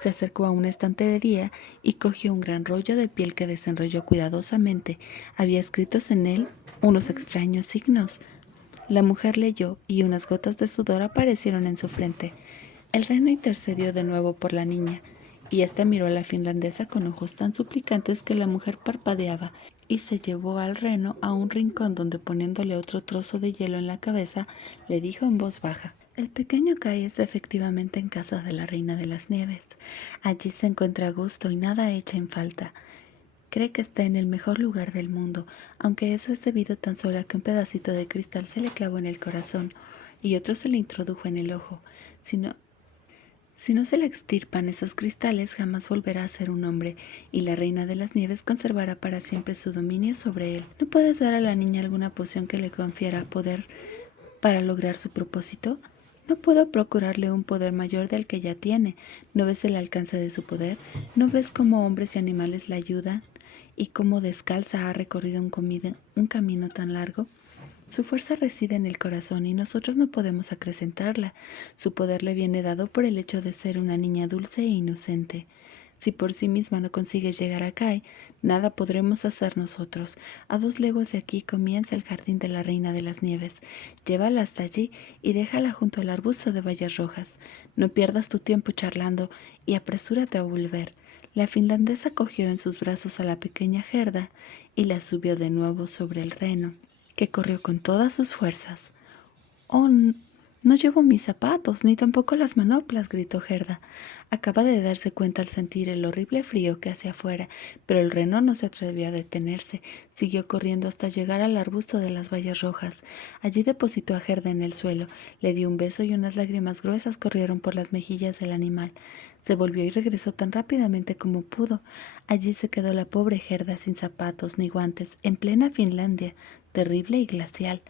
Se acercó a una estantería y cogió un gran rollo de piel que desenrolló cuidadosamente. Había escritos en él unos extraños signos. La mujer leyó y unas gotas de sudor aparecieron en su frente. El reno intercedió de nuevo por la niña, y ésta miró a la finlandesa con ojos tan suplicantes que la mujer parpadeaba, y se llevó al reno a un rincón donde, poniéndole otro trozo de hielo en la cabeza, le dijo en voz baja: «El pequeño Kai es efectivamente en casa de la reina de las nieves. Allí se encuentra a gusto y nada echa en falta. Cree que está en el mejor lugar del mundo, aunque eso es debido tan solo a que un pedacito de cristal se le clavó en el corazón y otro se le introdujo en el ojo. Si no se le extirpan esos cristales, jamás volverá a ser un hombre, y la reina de las nieves conservará para siempre su dominio sobre él. ¿No puedes dar a la niña alguna poción que le confiera poder para lograr su propósito?» «No puedo procurarle un poder mayor del que ya tiene. ¿No ves el alcance de su poder? ¿No ves cómo hombres y animales la ayudan y cómo descalza ha recorrido un camino tan largo? Su fuerza reside en el corazón y nosotros no podemos acrecentarla. Su poder le viene dado por el hecho de ser una niña dulce e inocente. Si por sí misma no consigues llegar a Kai, nada podremos hacer nosotros. A 2 leguas de aquí comienza el jardín de la reina de las nieves. Llévala hasta allí y déjala junto al arbusto de bayas rojas. No pierdas tu tiempo charlando y apresúrate a volver». La finlandesa cogió en sus brazos a la pequeña Gerda y la subió de nuevo sobre el reno, que corrió con todas sus fuerzas. «Oh, no llevo mis zapatos, ni tampoco las manoplas», gritó Gerda. Acaba de darse cuenta al sentir el horrible frío que hacía afuera, pero el reno no se atrevió a detenerse. Siguió corriendo hasta llegar al arbusto de las bayas rojas. Allí depositó a Gerda en el suelo, le dio un beso y unas lágrimas gruesas corrieron por las mejillas del animal. Se volvió y regresó tan rápidamente como pudo. Allí se quedó la pobre Gerda sin zapatos ni guantes, en plena Finlandia, terrible y glacial.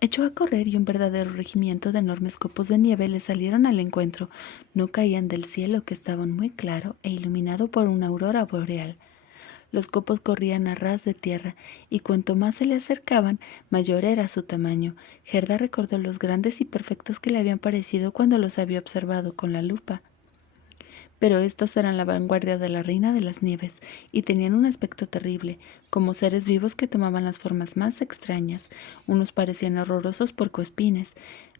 Echó a correr y un verdadero regimiento de enormes copos de nieve le salieron al encuentro. No caían del cielo, que estaba muy claro e iluminado por una aurora boreal. Los copos corrían a ras de tierra, y cuanto más se le acercaban, mayor era su tamaño. Gerda recordó los grandes y perfectos que le habían parecido cuando los había observado con la lupa. Pero estos eran la vanguardia de la Reina de las Nieves, y tenían un aspecto terrible, como seres vivos que tomaban las formas más extrañas. Unos parecían horrorosos puercoespines,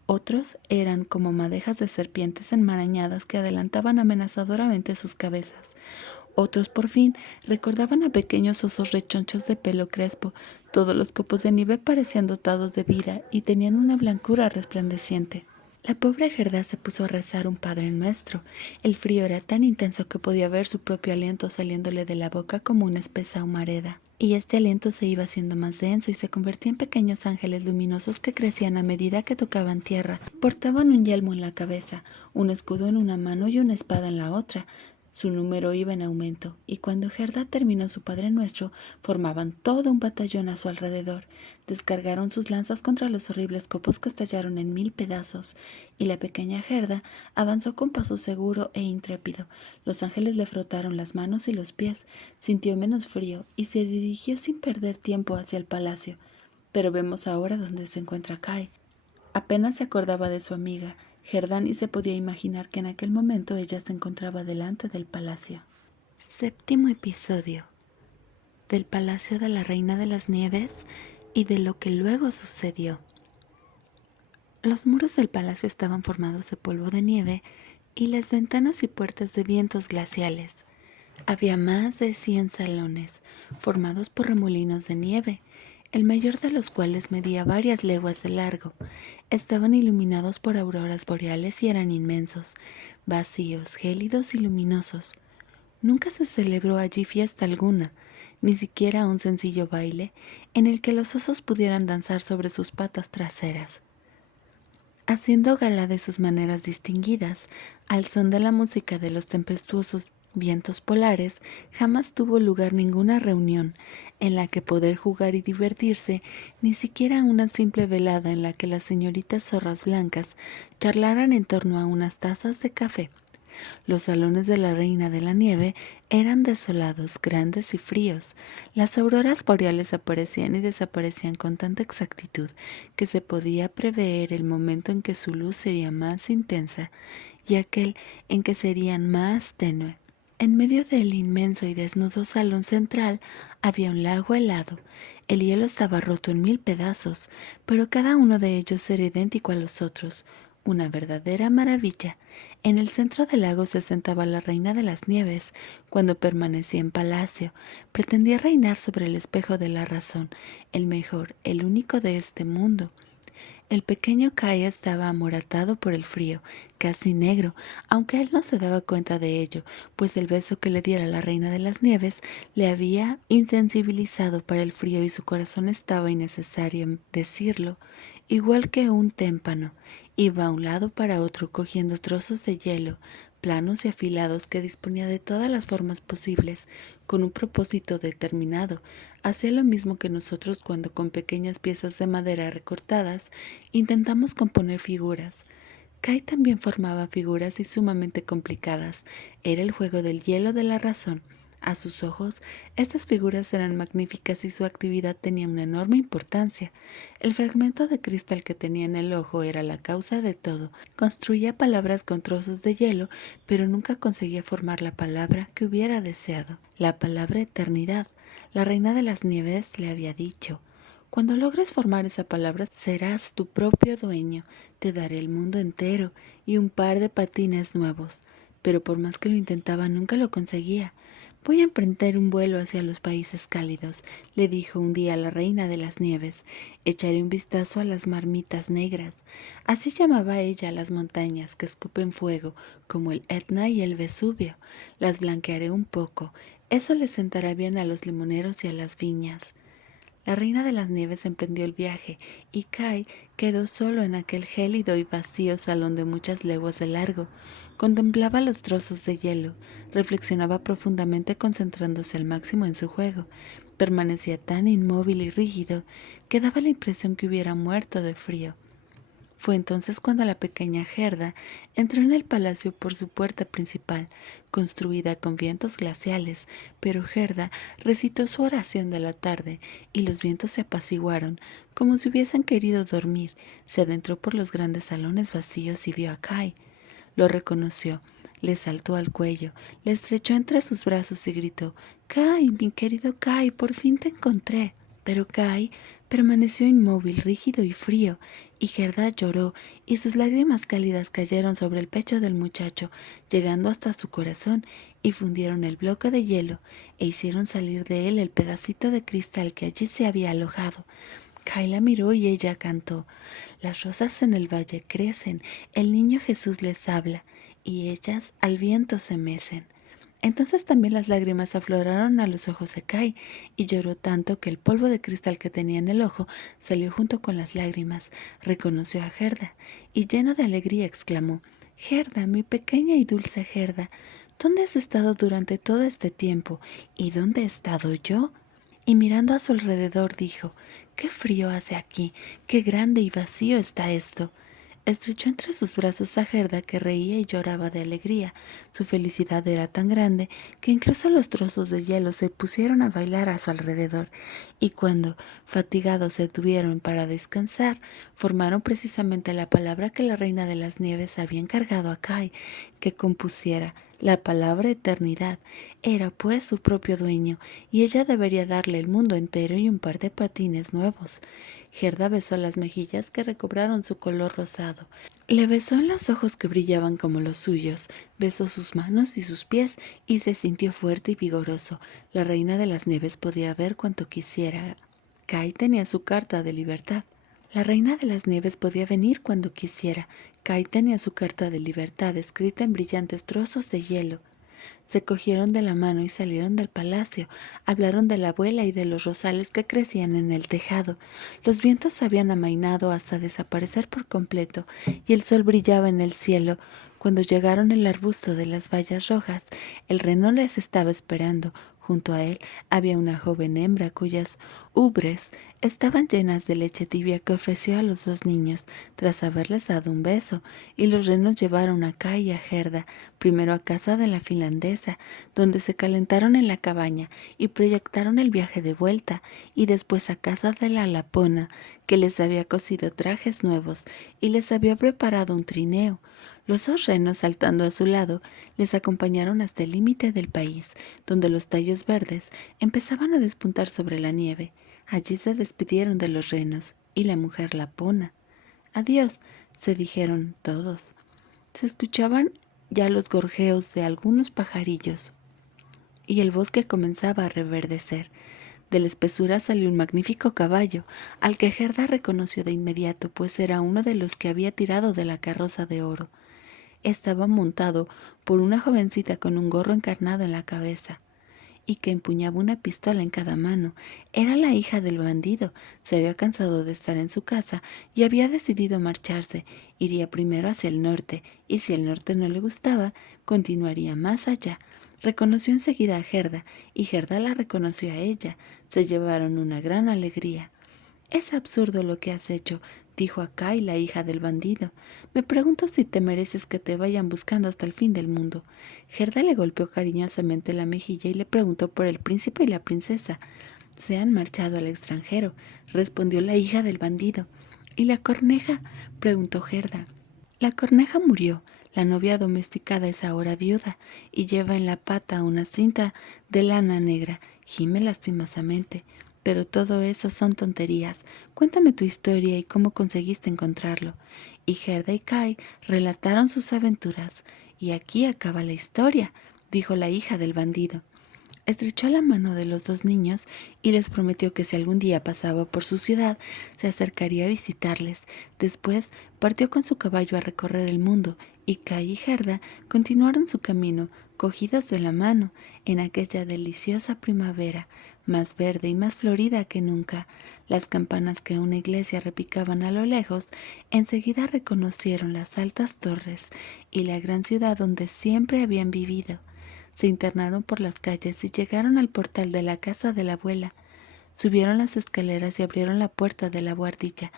otros eran como madejas de serpientes enmarañadas que adelantaban amenazadoramente sus cabezas. Otros, por fin, recordaban a pequeños osos rechonchos de pelo crespo. Todos los copos de nieve parecían dotados de vida y tenían una blancura resplandeciente. La pobre Gerda se puso a rezar un Padre Nuestro. El frío era tan intenso que podía ver su propio aliento saliéndole de la boca como una espesa humareda. Y este aliento se iba haciendo más denso y se convertía en pequeños ángeles luminosos que crecían a medida que tocaban tierra. Portaban un yelmo en la cabeza, un escudo en una mano y una espada en la otra. Su número iba en aumento, y cuando Gerda terminó su Padre Nuestro, formaban todo un batallón a su alrededor. Descargaron sus lanzas contra los horribles copos que estallaron en 1000 pedazos, y la pequeña Gerda avanzó con paso seguro e intrépido. Los ángeles le frotaron las manos y los pies, sintió menos frío y se dirigió sin perder tiempo hacia el palacio. Pero vemos ahora dónde se encuentra Kai. Apenas se acordaba de su amiga. Gerda ni se podía imaginar que en aquel momento ella se encontraba delante del palacio. Séptimo episodio. Del palacio de la Reina de las Nieves y de lo que luego sucedió. Los muros del palacio estaban formados de polvo de nieve y las ventanas y puertas de vientos glaciales. Había más de 100 salones, formados por remolinos de nieve, el mayor de los cuales medía varias leguas de largo. Estaban iluminados por auroras boreales y eran inmensos, vacíos, gélidos y luminosos. Nunca se celebró allí fiesta alguna, ni siquiera un sencillo baile en el que los osos pudieran danzar sobre sus patas traseras. Haciendo gala de sus maneras distinguidas, al son de la música de los tempestuosos vientos polares, jamás tuvo lugar ninguna reunión en la que poder jugar y divertirse, ni siquiera una simple velada en la que las señoritas zorras blancas charlaran en torno a unas tazas de café. Los salones de la Reina de la Nieve eran desolados, grandes y fríos. Las auroras boreales aparecían y desaparecían con tanta exactitud que se podía prever el momento en que su luz sería más intensa y aquel en que serían más tenue. En medio del inmenso y desnudo salón central había un lago helado. El hielo estaba roto en 1000 pedazos, pero cada uno de ellos era idéntico a los otros. Una verdadera maravilla. En el centro del lago se sentaba la Reina de las Nieves. Cuando permanecía en palacio, pretendía reinar sobre el espejo de la razón, el mejor, el único de este mundo. El pequeño Kai estaba amoratado por el frío, casi negro, aunque él no se daba cuenta de ello, pues el beso que le diera la Reina de las Nieves le había insensibilizado para el frío y su corazón estaba, innecesario decirlo, igual que un témpano. Iba a un lado para otro cogiendo trozos de hielo, planos y afilados que disponía de todas las formas posibles, con un propósito determinado. Hacía lo mismo que nosotros cuando con pequeñas piezas de madera recortadas intentamos componer figuras. Kai también formaba figuras y sumamente complicadas. Era el juego del hielo de la razón. A sus ojos, estas figuras eran magníficas y su actividad tenía una enorme importancia. El fragmento de cristal que tenía en el ojo era la causa de todo. Construía palabras con trozos de hielo, pero nunca conseguía formar la palabra que hubiera deseado. La palabra eternidad. La Reina de las Nieves le había dicho: cuando logres formar esa palabra, serás tu propio dueño. Te daré el mundo entero y un par de patines nuevos. Pero por más que lo intentaba, nunca lo conseguía. Voy a emprender un vuelo hacia los países cálidos, le dijo un día la Reina de las Nieves. Echaré un vistazo a las marmitas negras. Así llamaba ella a las montañas que escupen fuego, como el Etna y el Vesubio. Las blanquearé un poco. Eso les sentará bien a los limoneros y a las viñas. La Reina de las Nieves emprendió el viaje, y Kai quedó solo en aquel gélido y vacío salón de muchas leguas de largo. Contemplaba los trozos de hielo, reflexionaba profundamente concentrándose al máximo en su juego. Permanecía tan inmóvil y rígido que daba la impresión que hubiera muerto de frío. Fue entonces cuando la pequeña Gerda entró en el palacio por su puerta principal, construida con vientos glaciales, pero Gerda recitó su oración de la tarde y los vientos se apaciguaron, como si hubiesen querido dormir. Se adentró por los grandes salones vacíos y vio a Kai. Lo reconoció, le saltó al cuello, le estrechó entre sus brazos y gritó: «Kai, mi querido Kai, por fin te encontré». Pero Kai permaneció inmóvil, rígido y frío, y Gerda lloró, y sus lágrimas cálidas cayeron sobre el pecho del muchacho, llegando hasta su corazón, y fundieron el bloque de hielo, e hicieron salir de él el pedacito de cristal que allí se había alojado. Kai la miró y ella cantó: «Las rosas en el valle crecen, el niño Jesús les habla, y ellas al viento se mecen». Entonces también las lágrimas afloraron a los ojos de Kai, y lloró tanto que el polvo de cristal que tenía en el ojo salió junto con las lágrimas. Reconoció a Gerda, y lleno de alegría exclamó: «Gerda, mi pequeña y dulce Gerda, ¿dónde has estado durante todo este tiempo? ¿Y dónde he estado yo?». Y mirando a su alrededor dijo: «Qué frío hace aquí, qué grande y vacío está esto». Estrechó entre sus brazos a Gerda, que reía y lloraba de alegría. Su felicidad era tan grande que incluso los trozos de hielo se pusieron a bailar a su alrededor, y cuando, fatigados, se detuvieron para descansar, formaron precisamente la palabra que la reina de las nieves había encargado a Kai que compusiera: la palabra eternidad. Era pues su propio dueño, y ella debería darle el mundo entero y un par de patines nuevos. Gerda besó las mejillas, que recobraron su color rosado. Le besó en los ojos, que brillaban como los suyos. Besó sus manos y sus pies, y se sintió fuerte y vigoroso. La reina de las nieves podía ver cuanto quisiera. Kai tenía su carta de libertad. La reina de las nieves podía venir cuando quisiera. Kai tenía su carta de libertad escrita en brillantes trozos de hielo. Se cogieron de la mano y salieron del palacio. Hablaron de la abuela y de los rosales que crecían en el tejado. Los vientos habían amainado hasta desaparecer por completo, y el sol brillaba en el cielo. Cuando llegaron al arbusto de las bayas rojas, el reno les estaba esperando. Junto a él había una joven hembra cuyas ubres estaban llenas de leche tibia, que ofreció a los dos niños tras haberles dado un beso, y los renos llevaron a Kai y a Gerda primero a casa de la finlandesa, donde se calentaron en la cabaña y proyectaron el viaje de vuelta, y después a casa de la lapona, que les había cosido trajes nuevos y les había preparado un trineo. Los dos renos, saltando a su lado, les acompañaron hasta el límite del país, donde los tallos verdes empezaban a despuntar sobre la nieve. Allí se despidieron de los renos y la mujer lapona. «Adiós», se dijeron todos. Se escuchaban ya los gorjeos de algunos pajarillos, y el bosque comenzaba a reverdecer. De la espesura salió un magnífico caballo, al que Gerda reconoció de inmediato, pues era uno de los que había tirado de la carroza de oro. Estaba montado por una jovencita con un gorro encarnado en la cabeza, y que empuñaba una pistola en cada mano. Era la hija del bandido. Se había cansado de estar en su casa y había decidido marcharse. Iría primero hacia el norte, y si el norte no le gustaba, continuaría más allá. Reconoció enseguida a Gerda, y Gerda la reconoció a ella. Se llevaron una gran alegría. «Es absurdo lo que has hecho», dijo a Kai, la hija del bandido. «Me pregunto si te mereces que te vayan buscando hasta el fin del mundo». Gerda le golpeó cariñosamente la mejilla y le preguntó por el príncipe y la princesa. «Se han marchado al extranjero», respondió la hija del bandido. «¿Y la corneja?», preguntó Gerda. «La corneja murió. La novia domesticada es ahora viuda y lleva en la pata una cinta de lana negra. Gime lastimosamente. Pero todo eso son tonterías. Cuéntame tu historia y cómo conseguiste encontrarlo». Y Gerda y Kai relataron sus aventuras. «Y aquí acaba la historia», dijo la hija del bandido. Estrechó la mano de los dos niños y les prometió que si algún día pasaba por su ciudad, se acercaría a visitarles. Después partió con su caballo a recorrer el mundo, y Kai y Gerda continuaron su camino, cogidos de la mano, en aquella deliciosa primavera, más verde y más florida que nunca. Las campanas que una iglesia repicaban a lo lejos, enseguida reconocieron las altas torres y la gran ciudad donde siempre habían vivido. Se internaron por las calles y llegaron al portal de la casa de la abuela. Subieron las escaleras y abrieron la puerta de la buhardilla.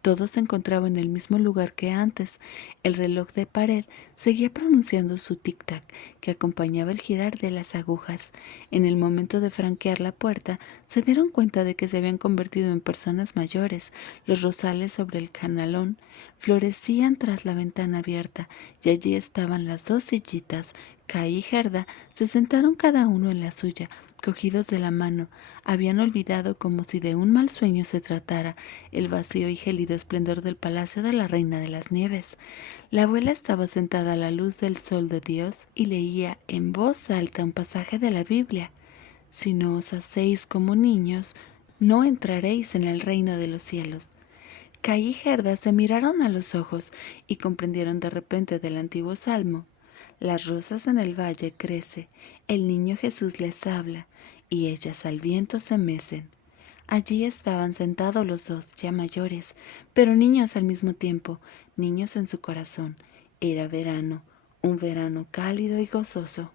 Todo se encontraba en el mismo lugar que antes. El reloj de pared seguía pronunciando su tic-tac, que acompañaba el girar de las agujas. En el momento de franquear la puerta, se dieron cuenta de que se habían convertido en personas mayores. Los rosales sobre el canalón florecían tras la ventana abierta, y allí estaban las dos sillitas. Kay y Gerda se sentaron cada uno en la suya, cogidos de la mano. Habían olvidado, como si de un mal sueño se tratara, el vacío y gélido esplendor del palacio de la Reina de las Nieves. La abuela estaba sentada a la luz del sol de Dios y leía en voz alta un pasaje de la Biblia. Si no os hacéis como niños, no entraréis en el reino de los cielos. Kay y Gerda se miraron a los ojos y comprendieron de repente del antiguo salmo: las rosas en el valle crece, el niño Jesús les habla, y ellas al viento se mecen. Allí estaban sentados los dos, ya mayores, pero niños al mismo tiempo, niños en su corazón. Era verano, un verano cálido y gozoso.